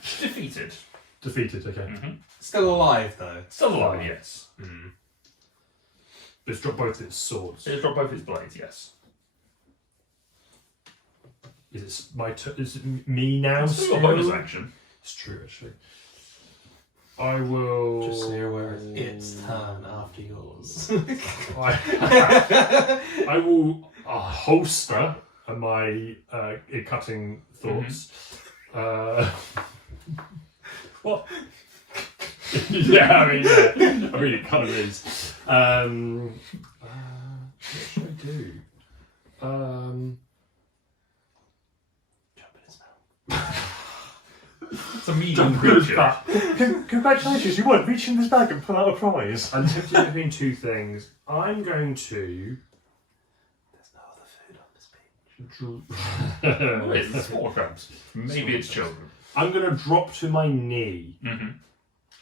Defeated. Defeated, okay. Still alive though. Still alive, yes. It's dropped both its swords. It's dropped both its blades, yes. Is it me now? It's still a bonus action. It's true, actually. I will. Just so you're aware, it's turn after yours. I will holster my cutting thoughts. What? Yeah, I mean, it kind of is. What should I do? Jump in his mouth. It's a medium creature. Congratulations, you won. Reach in this bag and pull out a prize. I'm tempted between 2 things. I'm going to. There's no other food on this beach. It's small crabs. Maybe it's children. I'm going to drop to my knee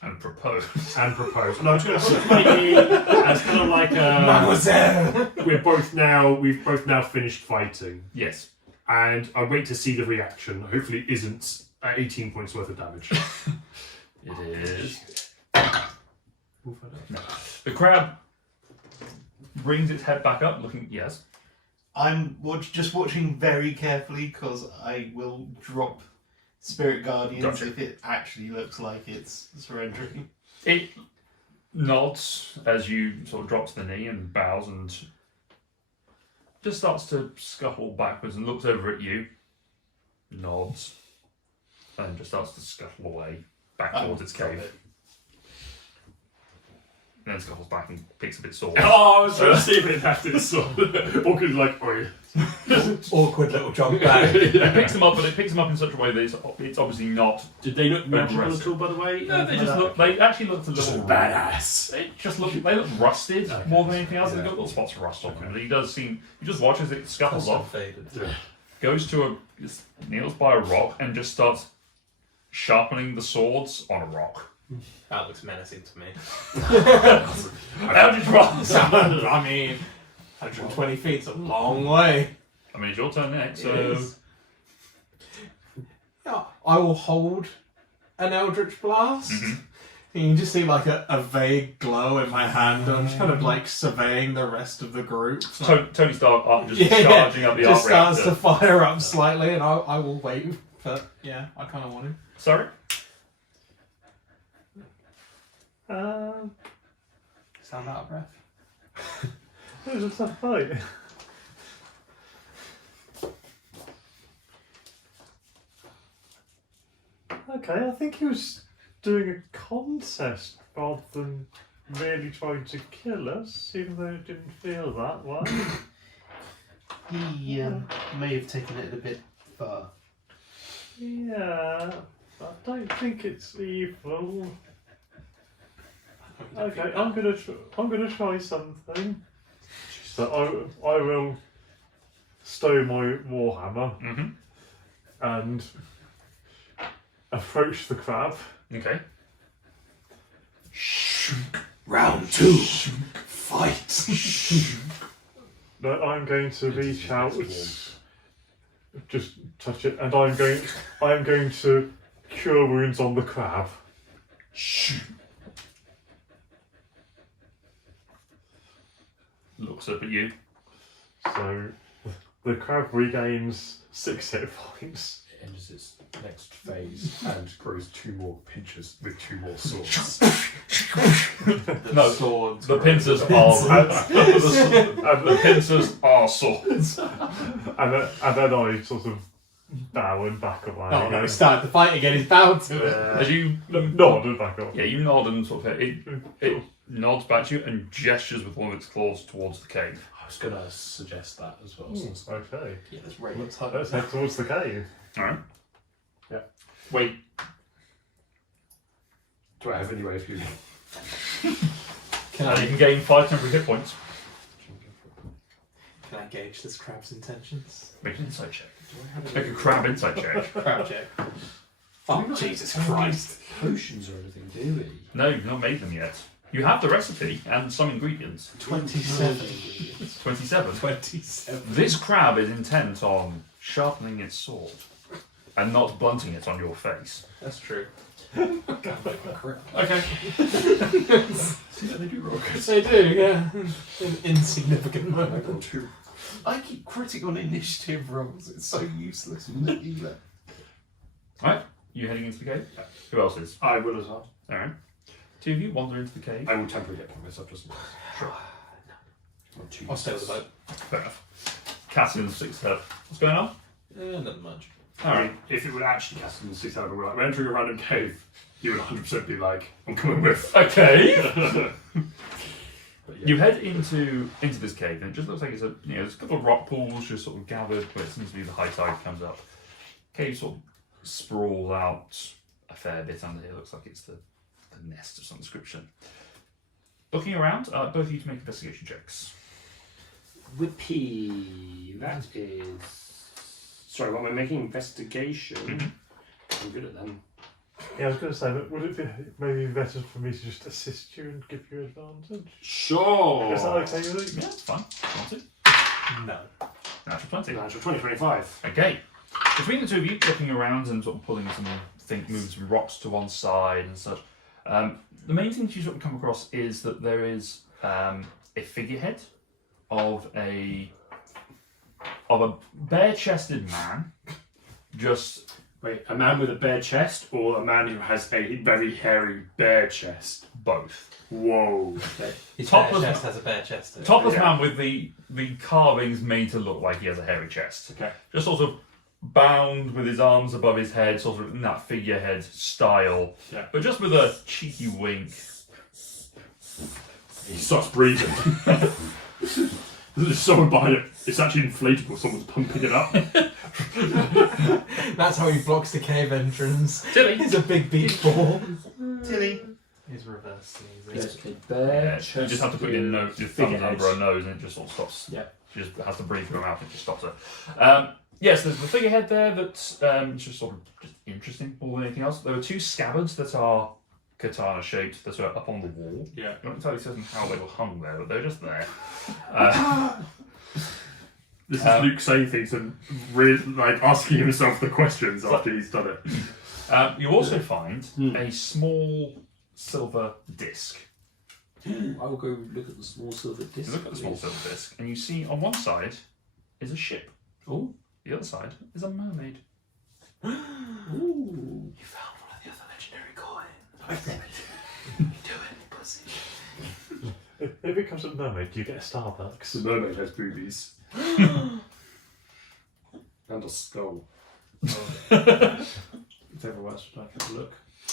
And propose. and propose. No, I'm just going to drop to my knee and kind of like Mademoiselle! we've both now finished fighting. Yes. and I wait to see the reaction. Hopefully it isn't 18 points worth of damage. It is. We'll find out. The crab brings its head back up, looking. Yes. I'm just watching very carefully because I will drop Spirit Guardians Gotcha. if it actually looks like it's surrendering. It nods as you sort of drop to the knee and bows and just starts to scuffle backwards and looks over at you, nods, and just starts to scuffle away back towards its cave. And then scuffles back and picks up its sword. Oh, I was trying to see if it had this sword. Or could like, oi. Awkward little jump back. It picks them up, but it picks them up in such a way that it's obviously not. Did they look magical Aggressive. at all, by the way? No, they just look. They actually looked a little badass. They just look. They look rusted more than anything else. Yeah. They've got little spots of rust on them. But he does seem. You just watch as it scuffles off, Faded. goes to just kneels by a rock, and just starts sharpening the swords on a rock. That looks menacing to me. How did you roll? I mean, 120 feet's a long way. I mean, it's your turn next, It so is. Yeah, I will hold an Eldritch Blast. Mhm. And you can just see like a vague glow in my hand. I'm kind of like surveying the rest of the group. Tony Stark just charging up the just arc starts reactor. to fire up slightly, and I will wait. But yeah, I kind of want to. Sorry. Sound out of breath. It was a tough fight. Okay, I think he was doing a contest rather than really trying to kill us, even though it didn't feel that way. He may have taken it a bit far. Yeah, I don't think it's evil. Okay, I'm gonna try something. So I will stow my warhammer Mm-hmm. and approach the crab. Okay. Round two. Fight. No, I'm going to reach out, just touch it, and I'm going to cure wounds on the crab. Looks up at you. So the crab regains 6 hit points. It enters its next phase and grows 2 more pinchers with 2 more swords. No, Swords. the pincers are the pincers are swords. And then I sort of bow and back away. Oh no, start the fight again. He's bound to it. As you Nod and back up. yeah, you nod and sort of it nods back to you and gestures with one of its claws towards the cave. I was going to suggest that as well. So Okay, Yeah, let's raid its hut. let's head towards the cave. All right. wait. Do I have any way of healing? Can You I can gain 5 temporary hit points. gauge this crab's intentions? Make an insight check. Make a crab insight check. Crab check. Oh Jesus Christ! Potions or anything, do we? No, you've not made them yet. You have the recipe and some ingredients. 27. 27. 27. This crab is intent on sharpening its sword and not blunting it on your face. That's true. Okay. See, they do roll. Yes, I do. Yeah. An insignificant I moment. got 2. I keep critting on initiative rolls. It's so useless. Either. Alright, you heading into the cave? Who else is? I will as well. Alright. 2 of you wander into the cave. I will temporarily get myself just once. Sure. I'll stay with the boat. Fair enough. Cassian sticks her. What's going on? Not much. Alright. If it would actually cast in the 6 hour, we're entering a random cave, he would 100% be like, I'm coming with. Okay. But yeah. You head into this cave, and it just looks like it's there's a couple of rock pools just sort of gathered where it seems to be the high tide comes up. Cave sort of sprawls out a fair bit under here. Looks like it's the nest of some description. Looking around, both of you to make investigation checks. Whippy, that is. Sorry, when we're making investigation, I'm good at them. Yeah, I was going to say, but would it be maybe better for me to just assist you and give you advantage? Sure. Is that okay with you? Yeah, it's fine. If you want to. No. Natural 20. Natural 20, 25. Okay. Between the two of you, looking around and sort of pulling moving some rocks to one side and such, the main thing you sort of come across is that there is a figurehead of a bare-chested man. Just Wait, a man with a bare chest or a man who has a very hairy bare chest? both. Whoa. His Topless bare chest has a bare chest. Topless Yeah. man with the carvings made to look like he has a hairy chest. Okay. Just sort of bound with his arms above his head, sort of in that figurehead style. Yeah. But just with a cheeky wink. He starts breathing. There's someone behind it. It's actually inflatable. Someone's pumping it up. That's how he blocks the cave entrance. Tilly. He's a big beach ball. Tilly. He's reverse There's sneezing. a bare Yeah, chest. you just have to put your thumbs figurehead. under her nose and it just sort of stops. Yeah. She just has to breathe through her mouth and it just stops her. Yes, there's the figurehead there that's just sort of just interesting more than anything else. There are two scabbards that are katana shaped that are up on the wall. Yeah. I'm not entirely certain how they were hung there, but they're just there. This is Luke saying things and like asking himself the questions after he's done it. You also find a small silver disc. I will go look at the small silver disc. You look at the small silver disc, and you see on one side is a ship. Oh. The other side is a mermaid. Ooh. You found one of the other legendary coins. You do it, pussy. If it becomes a mermaid, do you get a Starbucks? The mermaid has boobies. And a skull. If everyone else would like to have a look.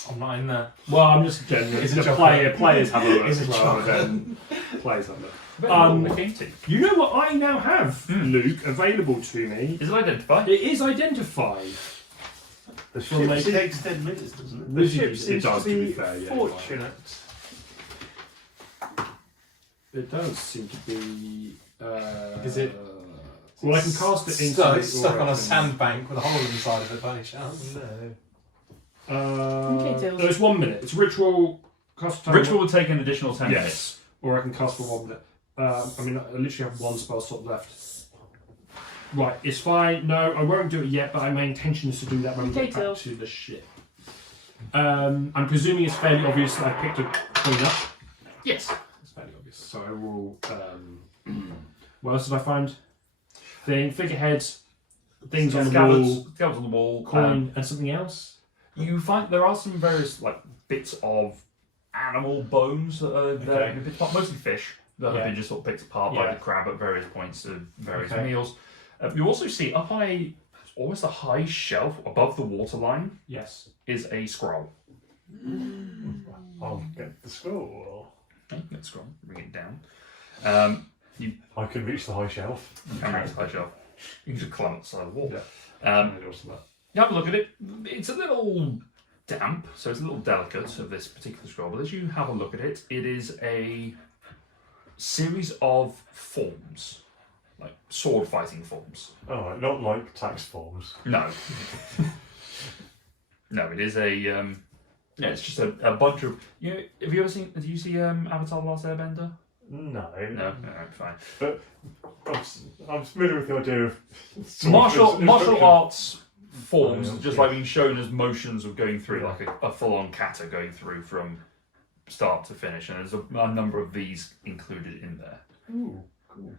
I'm not in there. Well, I'm just generally. It's a The chocolate. players have a look It's a rather chocolate. than players have a look. The game team. You know what I now have, Luke, available to me? Is it identified? It is identified. The From ship, a- It takes 10 minutes, doesn't it? the ship It seems does, to to be be fair, yeah. fortunate. It does seem to be. Is it- Well, I can cast it into. Stuck on a sandbank with a hole inside of it by any chance. No. Okay, Tails. It's 1 minute. It's ritual. Cast time. Ritual would take an additional 10 minutes. Yes. Or I can cast for 1 minute. I mean, I literally have one spell slot left. Right, it's fine. No, I won't do it yet, but my intention is to do that when we Okay, get back Tails. to the ship. I'm presuming it's fairly obvious that I picked a clean up. Yes. It's fairly obvious. So I will. What else did I find? Figureheads, things on the wall, Scabbards on the wall. coin, and something else. You find there are some various bits of animal bones that are there, Okay. bits apart, mostly fish that have Yeah. been just sort of picked apart by Yeah. the crab at various points of various Okay. meals. You also see up on almost a high shelf above the waterline Yes. is a scroll. I'll get the scroll. Okay, let's scroll, bring it down. I can reach the high shelf. You can reach the high shelf. You can just climb up the side of the wall. Yeah. You have a look at it. It's a little damp, so it's a little delicate of this particular scroll. But as you have a look at it, it is a series of forms, like sword fighting forms. Oh, right, not like tax forms. No, no, it is a. Yeah, it's just a bunch of. Have you ever seen? Did you see Avatar: The Last Airbender? No. No, fine. But I'm familiar with the idea of Martial arts forms, Oh, yeah, just yeah. like being shown as motions of going through, like a full-on kata going through from start to finish, and there's a number of these included in there. Ooh, cool.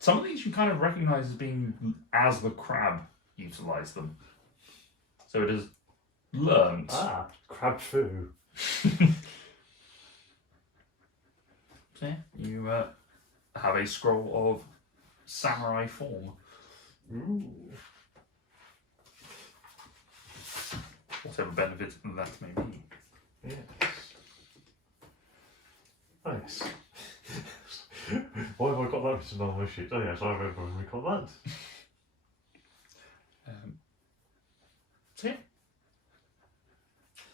Some of these you kind of recognise as being as the crab utilised them. So it is learned. Crab foo. So yeah, you have a scroll of samurai form. Ooh. Whatever benefit that may be. Yes. Nice. Why have I got that written on my sheet? Oh yes, I remember when we got that. So yeah.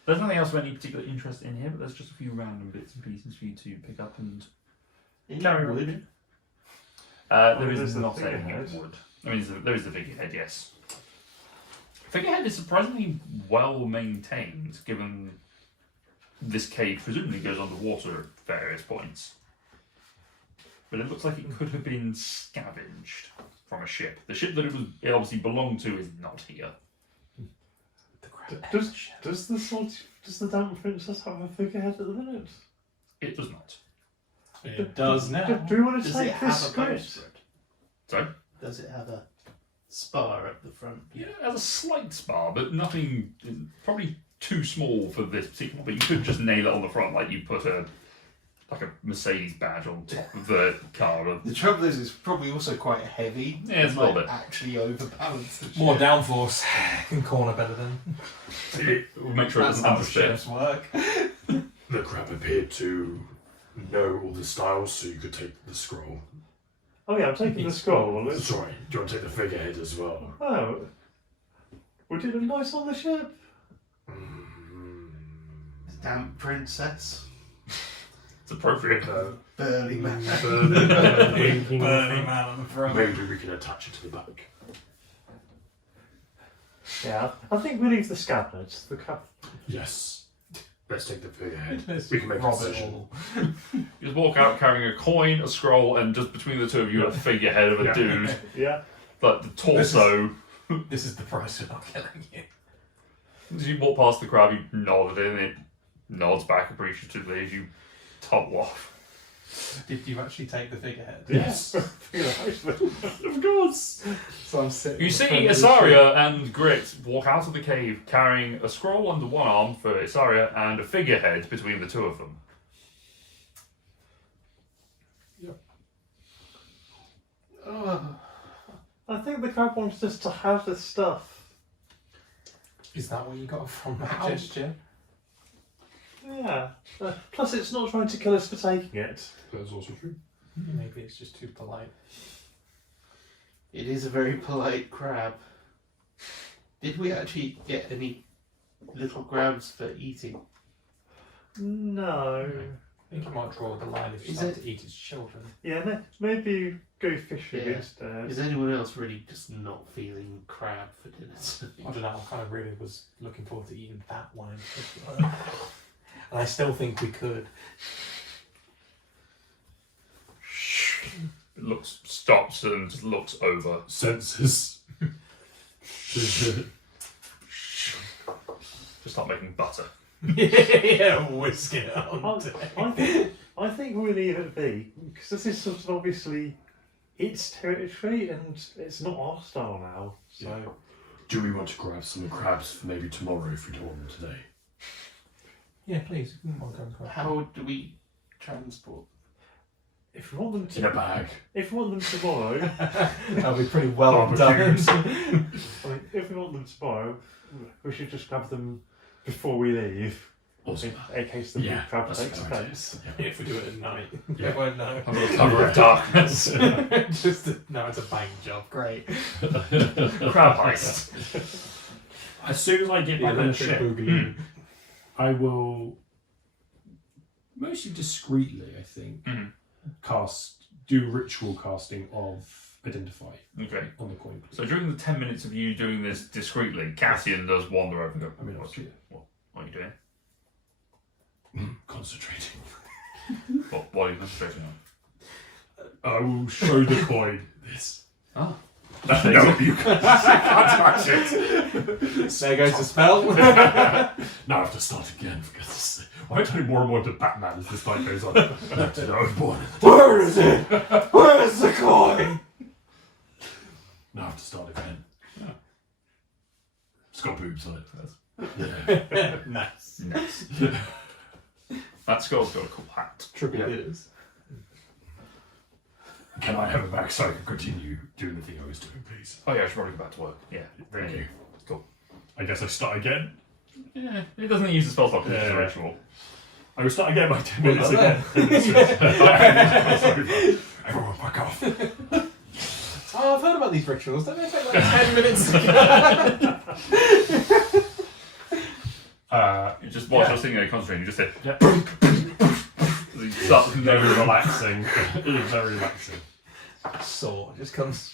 There's nothing else of any particular interest in here, but there's just a few random bits and pieces for you to pick up and Any carry on. wood? There there's is the not anything in figurehead. wood. I mean, there is the figurehead, yes. Figurehead is surprisingly well maintained, given this cave presumably goes underwater at various points. but it looks like it could have been scavenged from a ship. The ship that it obviously belonged to is not here. The crab Does the Damp Princess have a figurehead at the minute? It does not. It does now. Do we want to Does it take have this a script? bowsprit? Sorry? Does it have a spar at the front? Yeah, it has a slight spar, but nothing. Probably too small for this particular. But you could just nail it on the front, like you put a Mercedes badge on top of the car. The trouble is, it's probably also quite heavy. Yeah, it's a little bit. Actually overbalance the More ship. downforce can corner better than. We'll make sure it That's doesn't how the underspin. ships work. The crab appeared to know all the styles, so you could take the scroll. Oh yeah, I'm taking the scroll. Sorry, do you want to take the figurehead as well? Oh, would it look nice on the ship? Damp princess. It's appropriate. Burly man. Burning man on the front. Maybe we can attach it to the back. Yeah, I think we leave the scabbard. The cap. Yes. Let's take the figurehead. Let's We can make a rob it decision. all. You just walk out carrying a coin, a scroll, and just between the two of you, a figurehead of a Yeah. dude. Yeah. But the torso. This is the price of not killing you. As you walk past the crab, you nod at it, and it nods back appreciatively as you tumble off. Did you actually take the figurehead? Yes. Of course. So I'm sitting. You in see front of the Isaria and Grit walk out of the cave carrying a scroll under one arm for Isaria and a figurehead between the two of them. Oh, I think the crab wants us to have the stuff. Is that what you got from that Ow. gesture? Yeah. Plus, it's not trying to kill us for taking it. That's also true. Maybe it's just too polite. it is a very polite crab. Did we actually get any little crabs for eating? No. I think you might draw the line if you Is start it- to eat its children. Yeah, maybe go fishing Yeah. instead. Is anyone else really just not feeling crab for dinner I don't know, I kind of really was looking forward to eating that one in particular. And I still think we could. It stops and just looks over. Senses. Just start making butter. Yeah, whisking it on. I think we'll leave it be, because this is sort of obviously its territory and it's not our style now. So Yeah. Do we want to grab some crabs for maybe tomorrow if we don't want them today? Yeah, please. I'll go and grab How do we transport? if we want them In a to, bag. if we want them tomorrow, That'll be pretty well done. Barbecues. I mean, if we want them tomorrow, we should just grab them before we leave. Awesome. In case the Yeah, crab that's a takes good idea. offence. Yeah. If we do it at night, Yeah. they won't know. Under the cover of darkness. No, it's a bang job. Great. Crab heist. As soon as I get back on the ship, I will mostly discreetly, I think, Mhm. do ritual casting of Identify Okay. on the coin. So during the 10 minutes of you doing this discreetly, Cassian does wander over and go, I mean, what are you doing? Concentrating. What are you concentrating on? I will show the coin this. Oh. No, you can't touch it. There goes the spell. Now I have to start again, for goodness sake. Why am I turning more and more into Batman as this night goes on? Left it, I was born. Where is it? Where's the coin? Now I have to start again. It's got boobs on it. Yeah. Nice. Nice. That skull's got a cool hat. Triple Yeah. hitters. Can I have it back so I can continue doing the thing I was doing, please? Oh yeah, I should probably go back to work. Yeah. Thank you. Cool. I guess I start again. Yeah, it doesn't use the spell slot because it's a Yeah. ritual. I will start again by 10 minutes Well again. done. 10 minutes. Sorry, everyone back off. Oh, I've heard about these rituals. Don't they take like 10 minutes? You just watch us sitting there concentrating, you just say, you start Very relaxing. Very relaxing. Sword just comes.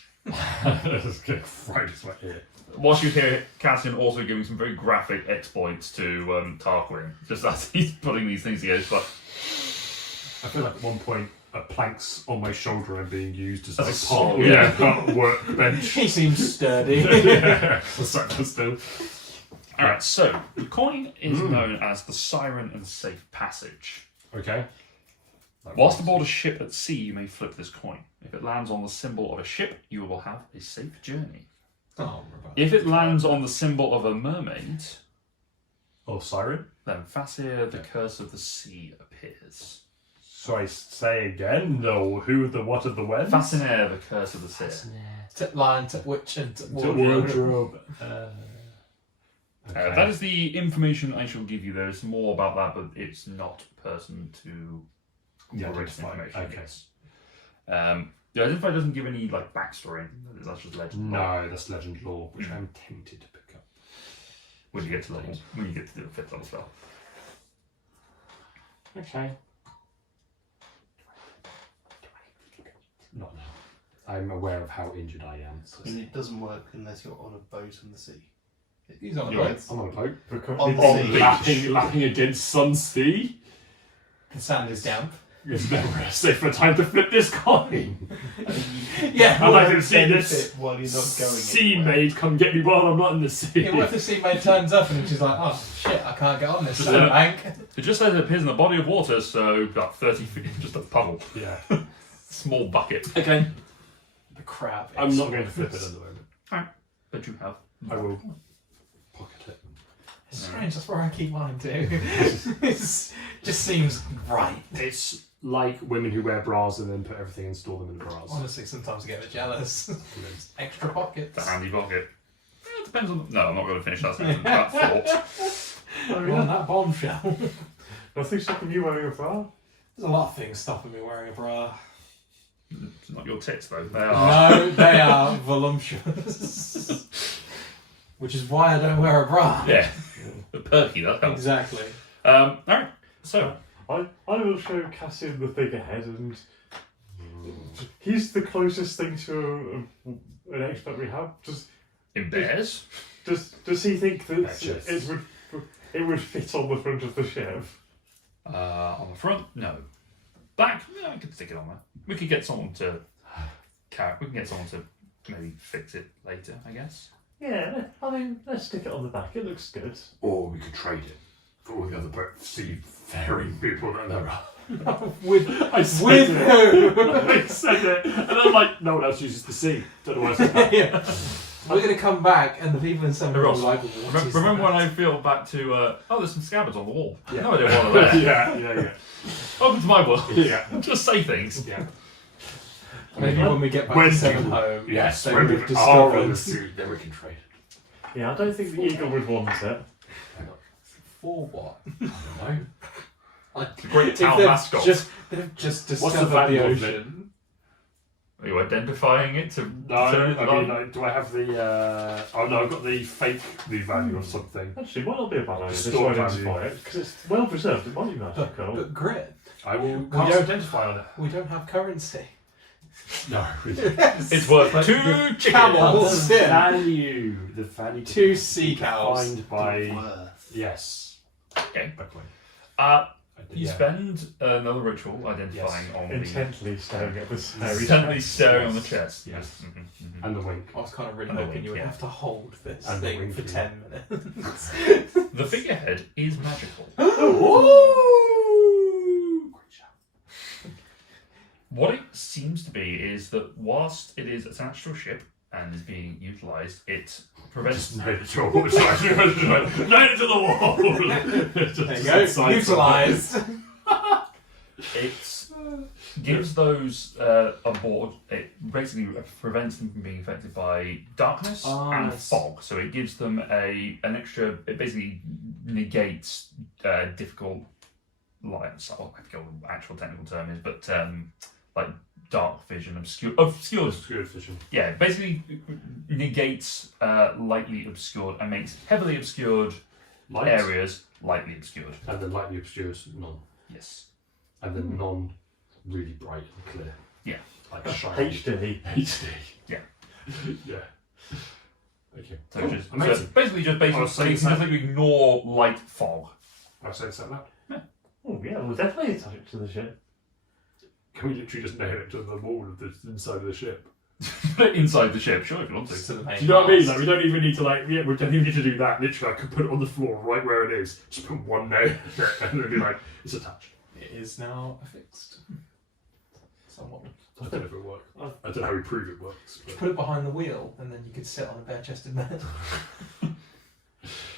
Just get right into my ear. Whilst you hear Cassian also giving some very graphic exploits to Tarquin, just as he's putting these things together, it's like, I feel like at one point planks on my shoulder and being used as As a like sword, part workbench. He seems sturdy. Yeah, the sector still. Alright, so the coin is known as the Siren and Safe Passage. Okay. Whilst aboard a ship at sea, you may flip this coin. If it lands on the symbol of a ship, you will have a safe journey. Oh, If it lands on the symbol of a mermaid, Or siren. then Fasir, the curse of the sea, appears. So I say again, no, who, the what, of the when? Fascinator, the curse of the sea. Tip line, tip witch, and tip To wardrobe. wardrobe. Okay. That is the information I shall give you. There is more about that, but it's not pertinent to The the written identify. information. Okay. Yes. The identify doesn't give any like backstory. That's just legend. No, that's legend lore, which I'm tempted to pick up. When you get to level, when you get to the 5th level spell. Okay. Not now. I'm aware of how injured I am. And it doesn't work unless you're on a boat on the sea. He's on a You're boat. I'm on a boat. On the On sea. Lapping against Sun Sea. The sand is damp. It's never a safer time to flip this coin. Yeah, I'd like to well, see this While you're not going sea anywhere. maid come get me while I'm not in the sea. yeah, what if the sea maid turns up and she's like, oh shit, I can't get on this Yeah. bank. It just says it appears in a body of water, so about 30 feet, just a puddle, Yeah. small bucket. Okay. The crab. I'm not going to flip it at the moment. But you have. I will pocket it. It's strange, that's where I keep mine too. It just seems right. It's like women who wear bras and then put everything and store them in the bras. Honestly, sometimes I get a bit jealous. Extra pockets. The handy pocket. It depends on. No, I'm not going to finish that sentence. That thought. I mean, On that bombshell. nothing's stopping you wearing a bra. There's a lot of things stopping me wearing a bra. It's not your tits though. They are. No, they are voluptuous. Which is why I don't wear a bra. Yeah. The perky. That helps. Exactly. All right. So I will show Cassian the figurehead, and he's the closest thing to an expert we have. in bears. Does he think that Yes. it would fit on the front of the ship? On the front, no. Back, no, we could stick it on there. We could get someone to carry. We can get someone to maybe fix it later, I guess. Yeah, I mean, let's stick it on the back. It looks good. Or we could trade it for all the other seafaring people that there are. With I said with it. who? I said it. And I'm like, no one else uses the sea. Don't know why I said that. Yeah. We're gonna come back, and the people in San Hey, Ross, like, what is Remember that? when I feel back to, oh, there's some scabbards on the wall. Yeah. No idea what they're there. yeah. Welcome to my world. Yeah. Just say things. Yeah. Maybe when we get back When to Seven people- Home, Yes, they when would we are on the discovered sea, then we can trade it. Yeah, I don't think the eagle would want it. for what? I don't know. The great If town they've mascot. they've just What's the discovered the value of it? ocean. Are you identifying it to No, turn it I on? mean, do I have the? Oh no, I've got the fake value of something. Actually, it might not be a bad idea to Store value. identify it, because it's well preserved. It might be But, magical. but grit, I will We cast don't- identify on it. we don't have currency. No, It's worth Like 2 the chickens. camels. the Yeah. value, the value. Two sea cows. Defined by Worth. yes. Okay. Okay. You spend another ritual identifying on the... Intently staring at the hairy Intently chest. staring on the Yes. chest. Yes. Mhm, mhm. And the wink. I was kind of really And the hoping wink, you would yeah. have to hold this And the thing wink, for yeah. 10 minutes. The figurehead is magical. Ooh! What it seems to be is that whilst it is attached to a ship and is being utilised, it prevents... Just nail it to a wall. It's actually nail it to the wall. There you go, utilised. It gives those aboard, it basically prevents them from being affected by darkness and yes. fog. So it gives them an extra, it basically negates difficult light. So I forget what the actual technical term is, but like dark vision, obscured. Obscured vision. Yeah, basically negates lightly obscured and makes heavily obscured Light. areas lightly obscured. And then lightly obscured none. Yes. And then none really bright and clear. Yeah. Like shiny. HD. HD. Yeah. Yeah. Okay. So, Cool. just, so Amazing. basically just I was saying just ignore light fog. I say it's like that. Oh yeah, we'll definitely attach it to the ship. Can we literally just nail it to the wall of the inside of the ship? Inside the ship, sure, if you want to. To the main Do you know what I mean? mast. Like, we don't even need to we don't even need to do that. Literally, I could put it on the floor right where it is. Just put one nail and it'd be like, it's attached. It is now affixed. Somewhat. I don't know if it works. I don't know how we prove it works. But... Put it behind the wheel, and then you could sit on a bare-chested man.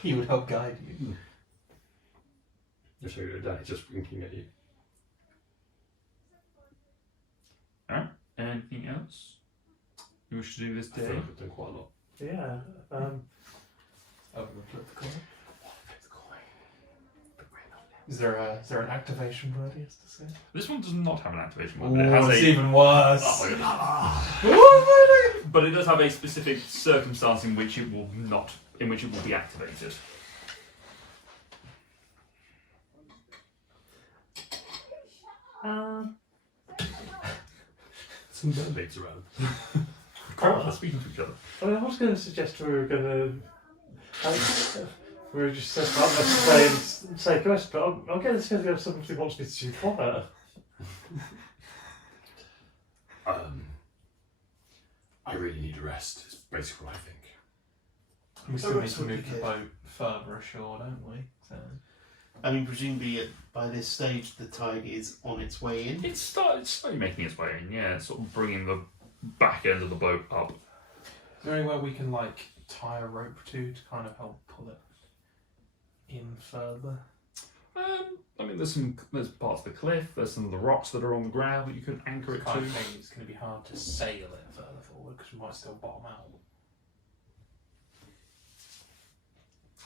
He would help guide you. I'll show you Danny just winking at you. Alright, anything else you wish to do this I feel day? like I've done quite a lot. Yeah. Over the flip the coin. Is there an activation word he has to say? This one does not have an activation Oh, word, but it has it's a. even worse. But it does have a specific circumstance in which it will not, in which it will be activated. Some mermaids around. Crap, they're speaking to each other. I mean, I was going to suggest we were going to. We were just set up and say question, but I'm getting the sense that somebody wants me to quiet. I really need a rest. Is basically what I think. We still need to move the boat further ashore, don't we? So. I mean, presumably by this stage the tide is on its way in. It's slowly making its way in, yeah, sort of bringing the back end of the boat up. Is there anywhere we can tie a rope to kind of help pull it in further? I mean, there's parts of the cliff, there's some of the rocks that are on the ground that you could anchor it I to. think it's going to be hard to sail it further forward because we might still bottom out.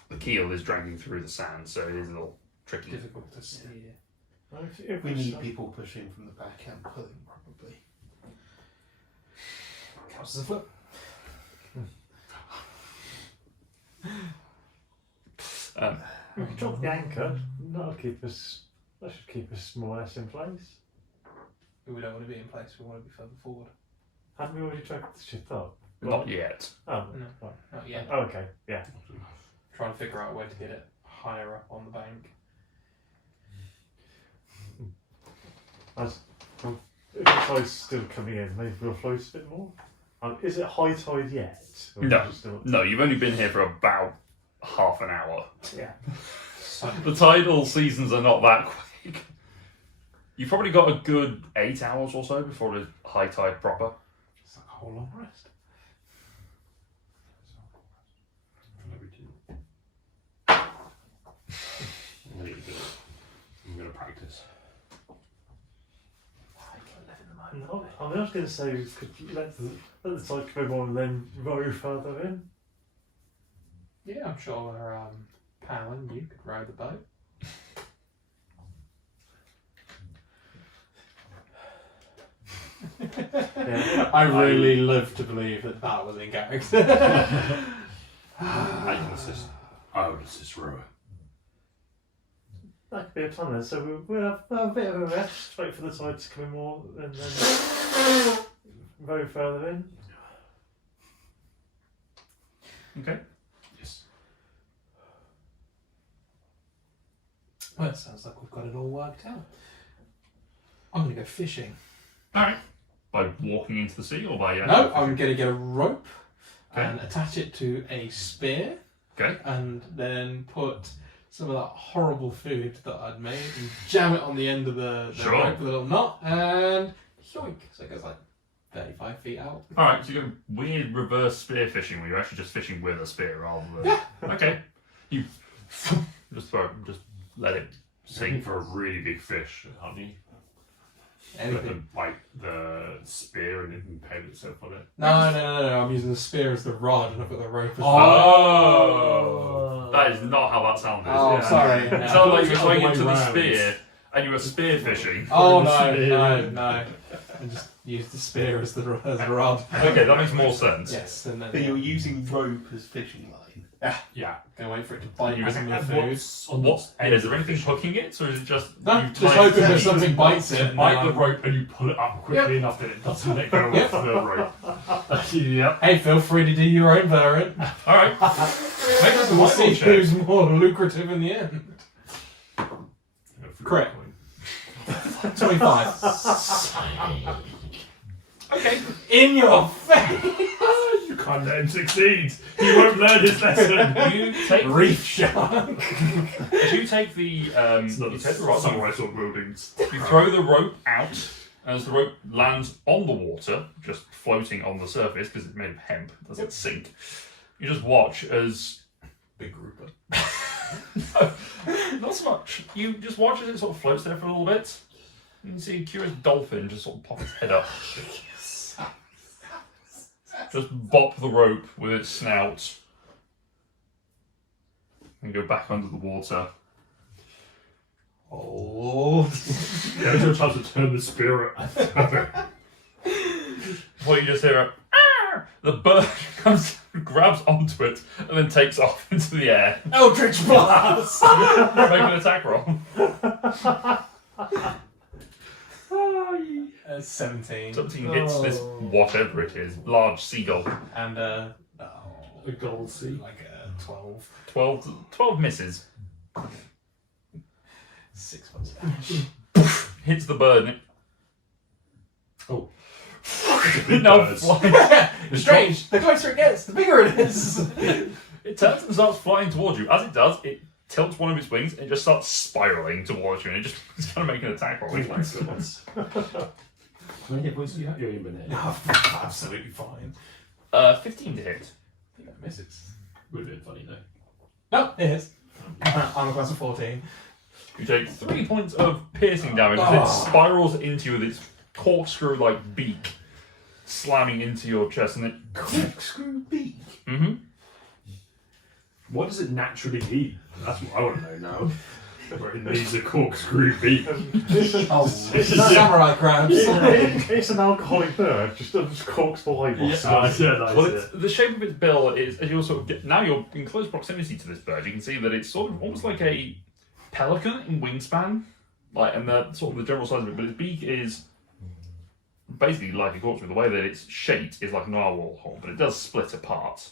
The keel is dragging through the sand, so it is a little tricky. Difficult to steer. If We need people pushing from the back and pulling, probably. Counts as a flip. We could drop the anchor. That'll keep us. That should keep us more or less in place. We don't want to be in place. We want to be further forward. Haven't we already dragged the ship up? Not yet. Oh, No. right. Not yet. Oh, okay. Yeah. Trying to figure out a way to get it higher up on the bank. If the tide's still coming in, maybe we'll float a bit more. Is it high tide yet? Or No. is it still... No, you've only been here for about half an hour. Yeah. So, The tidal seasons are not that quick. You've probably got a good 8 hours or so before the high tide proper. it's like a whole long rest. I'm going to practice. No, I was going to say we could let the tide come on and then row further in. Yeah, I'm sure Powell, you could row the boat. Yeah. I really live to believe that was in character. I can assist. I would assist rower. That could be a plan then. So we'll have a bit of a rest, wait for the tide to come in more, and then row further in. Okay. Yes. Well, it sounds like we've got it all worked out. I'm going to go fishing. Alright. By walking into the sea or by... No, I'm going to get a rope Okay. and attach it to a spear Okay. and then put some of that horrible food that I'd made and jam it on the end of the Sure. rope with a little knot and yoink. So it goes like 35 feet out. Alright, so you're going weird reverse spear fishing where you're actually just fishing with a spear rather than... Yeah. Okay. You just throw it, just let it Looking sink. for a really big fish, aren't you? Let Anything. them bite the spear and it impale itself on it. No, I'm using the spear as the rod and I've got the rope as Oh! That is not how that sounded. Oh, Yeah. sorry. It No. sounded like you were Other throwing way into the round. spear and you were spear fishing. Oh, Spear. no. I just used the spear as the rod. Okay, that makes more sense. Yes, and then But you're using rope as fishing line. Yeah. gonna wait for it to bite You me some of the food. What? Yeah, is there anything hooking it, or is it just No, you just tie hoping it- that something bites it. Bite the rope and you pull it up quickly enough that it doesn't let go Yep. off the rope. Yep. Hey, feel free to do your own variant. All right. Make us a We'll survival see check. who's more lucrative in the end. Correct. 25. Okay. In your face! You can't let him succeed. He won't learn his lesson. You take Reef shark! you take the It's not you take the rope. samurai sword buildings. You throw the rope out, and as the rope lands on the water, just floating on the surface because it's made of hemp, it doesn't sink. You just watch as Big grouper. no, not so much. You just watch as it sort of floats there for a little bit. You can see a curious dolphin just sort of pop its head up. Just bop the rope with its snout. And go back under the water. Oh. There's your chance to turn the spirit. Well, you just hear a "Ah!" The bird comes, grabs onto it, and then takes off into the air. Eldritch Blast! Make an attack roll. 17. 17 hits this whatever it is, large seagull. And, A gold sea. like a 12. 12 misses. 6 points of damage. Hits the bird. And Oh. it now birds. flies. Strange, the closer it gets, the bigger it is. It turns and starts flying towards you. As it does, it tilts one of its wings and it just starts spiraling towards you. And it just it's going to make an attack roll. How many hit points do you have? You're in minute. No, absolutely fine. 15 to hit. I think that misses. Would have been funny though. No, it is. I'm a class of 14. You take 3 points of piercing damage as Oh. it spirals into you with its corkscrew-like beak, slamming into your chest. And it. Corkscrew beak. Mm-hmm. What does it naturally need? That's what I want to know now. Where it needs a corkscrew beak. Oh, it's not samurai crabs. It's an alcoholic bird, just corks the label. Well, the shape of its bill is, as you're sort of now you're in close proximity to this bird. You can see that it's sort of almost like a pelican in wingspan, like, and the sort of the general size of it. But its beak is basically like a corkscrew. The way that it's shaped is like a narwhal hole, but it does split apart.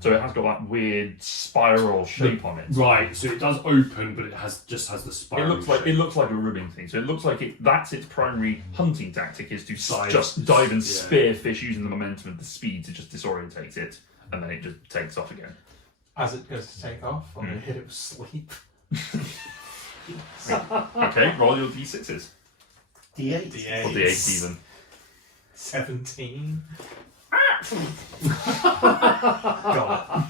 So it has got that weird spiral shape on it. Right, so it does open, but it just has the spiral. It looks like a ribbon thing. So it looks like that's its primary hunting tactic is to just dive and spear fish using the momentum and the speed to just disorientate it, and then it just takes off again. As it goes to take off, I'm going to hit it with sleep. Okay, roll your d6s. D8. Or d8 even. 17. God.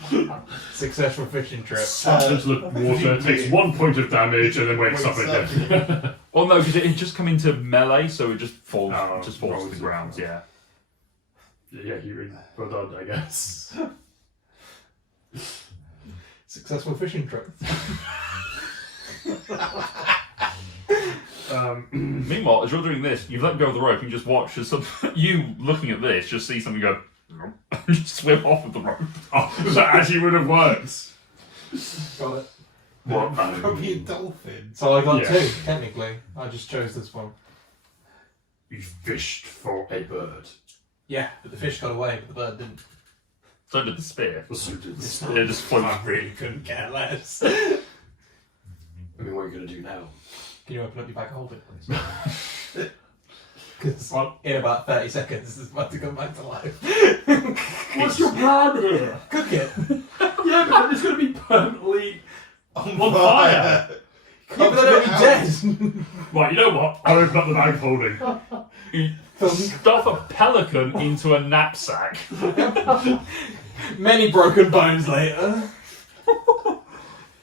Successful fishing trip. Slaps into the water, takes 1 point of damage, and then wakes up again. Well, no, because it just come into melee, so it just falls, to the rolls ground. it. Yeah. Yeah, you're well done, I guess. Successful fishing trip. Meanwhile, as you're doing this, you've let go of the rope and you just watch as you looking at this, just see something go and just swim off with the rope. Oh, that actually would have worked. Got it. What? Probably a dolphin. So I got Yeah. 2, technically. I just chose this one. You fished for a bird. Yeah, but the fish got away, but the bird didn't. So did the spear. So did It's It just floats. I really couldn't care less. I mean, what are you going to do now? Can you open up your bag of holding, please? Because in about 30 seconds, it's about to come back to life. What's your plan here? Cook it. Yeah, but it's going to be permanently On fire. Yeah, but then it'll be dead. Right, you know what? I'll open up the bag holding. You stuff a pelican into a knapsack. Many broken bones later.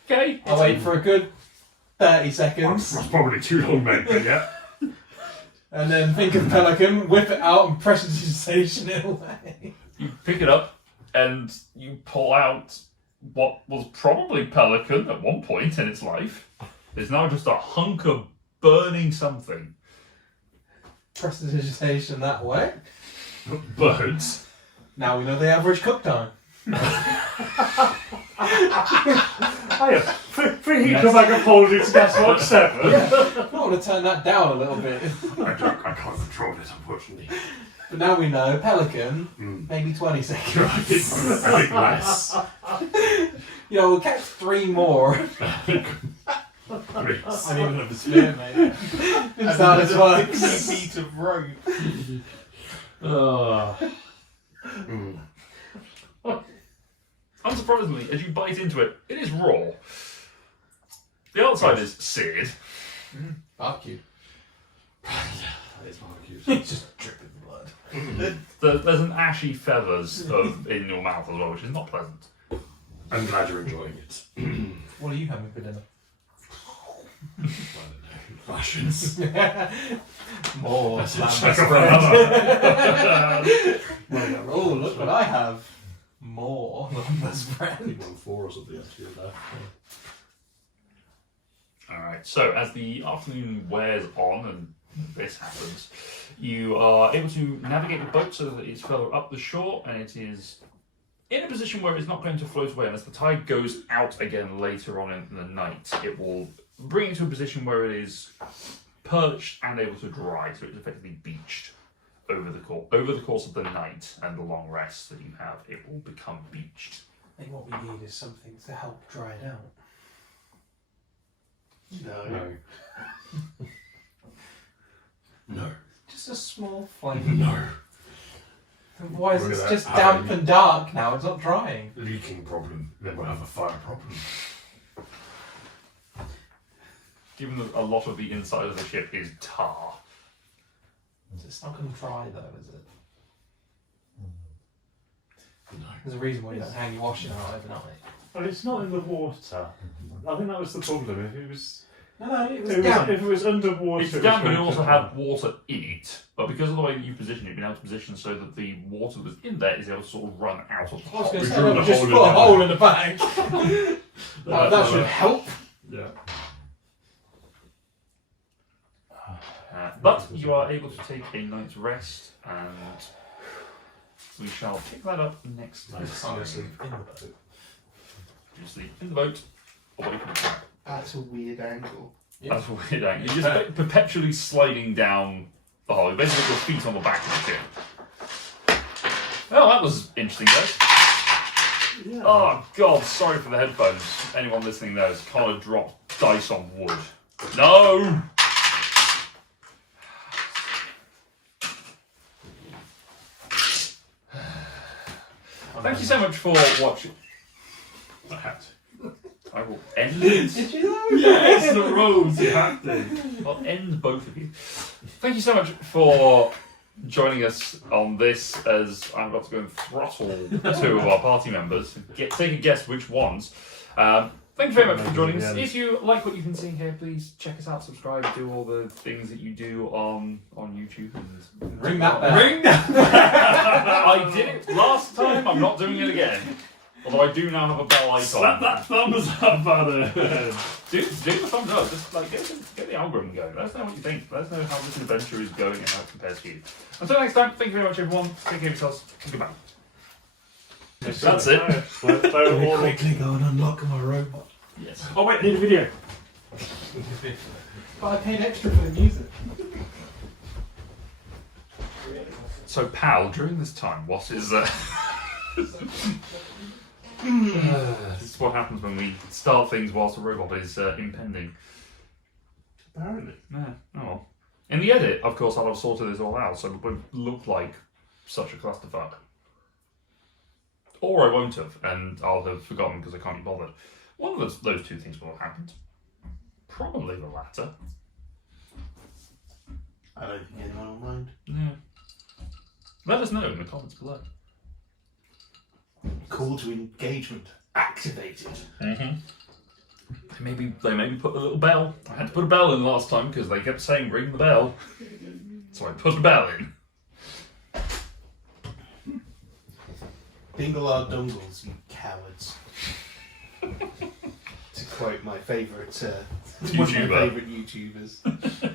Okay. I'll wait for a good 30 seconds. That's probably too long, mate, but yeah. And then think of pelican, whip it out and prestidigitation it away. You pick it up and you pull out what was probably pelican at one point in its life. There's now just a hunk of burning something. Prestidigitation that way. Birds. Now we know the average cook time. Free heat your bag of holdings, guess what? 7. I want to turn that down a little bit. I can't control this, unfortunately. But now we know pelican, Mm. maybe 20 seconds. I think less. You know, we'll catch 3 more. I didn't even have the spear, mate. It's not as well. 60 feet of rope. Unsurprisingly, as you bite into it, it is raw. The outside is seared. Barbecue. That is barbecue. It's just dripping blood. There's an ashy feathers in your mouth as well, which is not pleasant. I'm glad you're enjoying it. What are you having for dinner? I don't know. Rations. More lamb Check spread. another. Oh, look what I have. More lamb spread. 1-4 or something actually in there. Alright, so as the afternoon wears on and this happens, you are able to navigate the boat so that it's further up the shore and it is in a position where it's not going to float away. And as the tide goes out again later on in the night, it will bring it to a position where it is perched and able to dry, so it's effectively beached over the course of the night and the long rest that you have. It will become beached. I think what we need is something to help dry it out. No. No. Just a small flame. No. Why is Look it at just that. damp and dark now? It's not drying. Leaking problem. Then we'll have a fire problem. Given that a lot of the inside of the ship is tar. It's not going to dry though, is it? No. There's a reason why you don't hang your washing out overnight. Well, it's not in the water. I think that was the problem. If it was, No, it was if damp. it was underwater, It's it was damp, but it going also to- had water in it. But because of the way that you position it, you've been able to position so that the water that was in there is able to sort of run out of the I was going We to say, drew no, the just hole put in a the hole in the bank. That should Yeah. help. Yeah. But you are able to take a night's rest, and we shall pick that up next time. I'm going to sleep in the boat. You sleep in the boat, away from the camp. That's a weird angle. That's a weird angle. You're just perpetually sliding down the hole. You're basically your feet on the back of the ship. Well, that was interesting, guys. Yeah. Oh, God, sorry for the headphones. Anyone listening there has kind of dropped dice on wood. No! Thank you so much for watching. I had to. I will end it. Did you know? Yes, the roads, you have to. I'll end both of you. Thank you so much for joining us on this, as I'm about to go and throttle two of our party members. Take a guess which ones. Thank you very much for joining us. If you like what you've been seeing here, please check us out, subscribe, do all the things that you do on YouTube. And Ring that bell. Ring that bell! I did it last time, I'm not doing it again. Although I do now have a bell icon. Slap that thumbs up button. Do the thumbs up. Just like get the algorithm going. Let us know what you think. Let us know how this adventure is going and how it compares to you. Until next time, thank you very much, everyone. Take care of yourselves. And goodbye. That's it. They were all- Quickly go and unlock my robot. Yes. Oh wait, I need a video. But I paid extra for the music. So, pal, during this time, what is this is what happens when we start things whilst a robot is impending. Apparently. Yeah. Oh well. In the edit, of course, I'll have sorted this all out, so it won't look like such a clusterfuck. Or I won't have, and I'll have forgotten because I can't be bothered. One of those two things will have happened. Probably the latter. I don't think anyone will mind. Yeah. Let us know in the comments below. Call to engagement activated. Mm-hmm. They maybe put a little bell. I had to put a bell in last time because they kept saying ring the bell. So I put a bell in. Dingle our dongles, you cowards. To quote my favourite, one of my YouTuber. favourite YouTubers.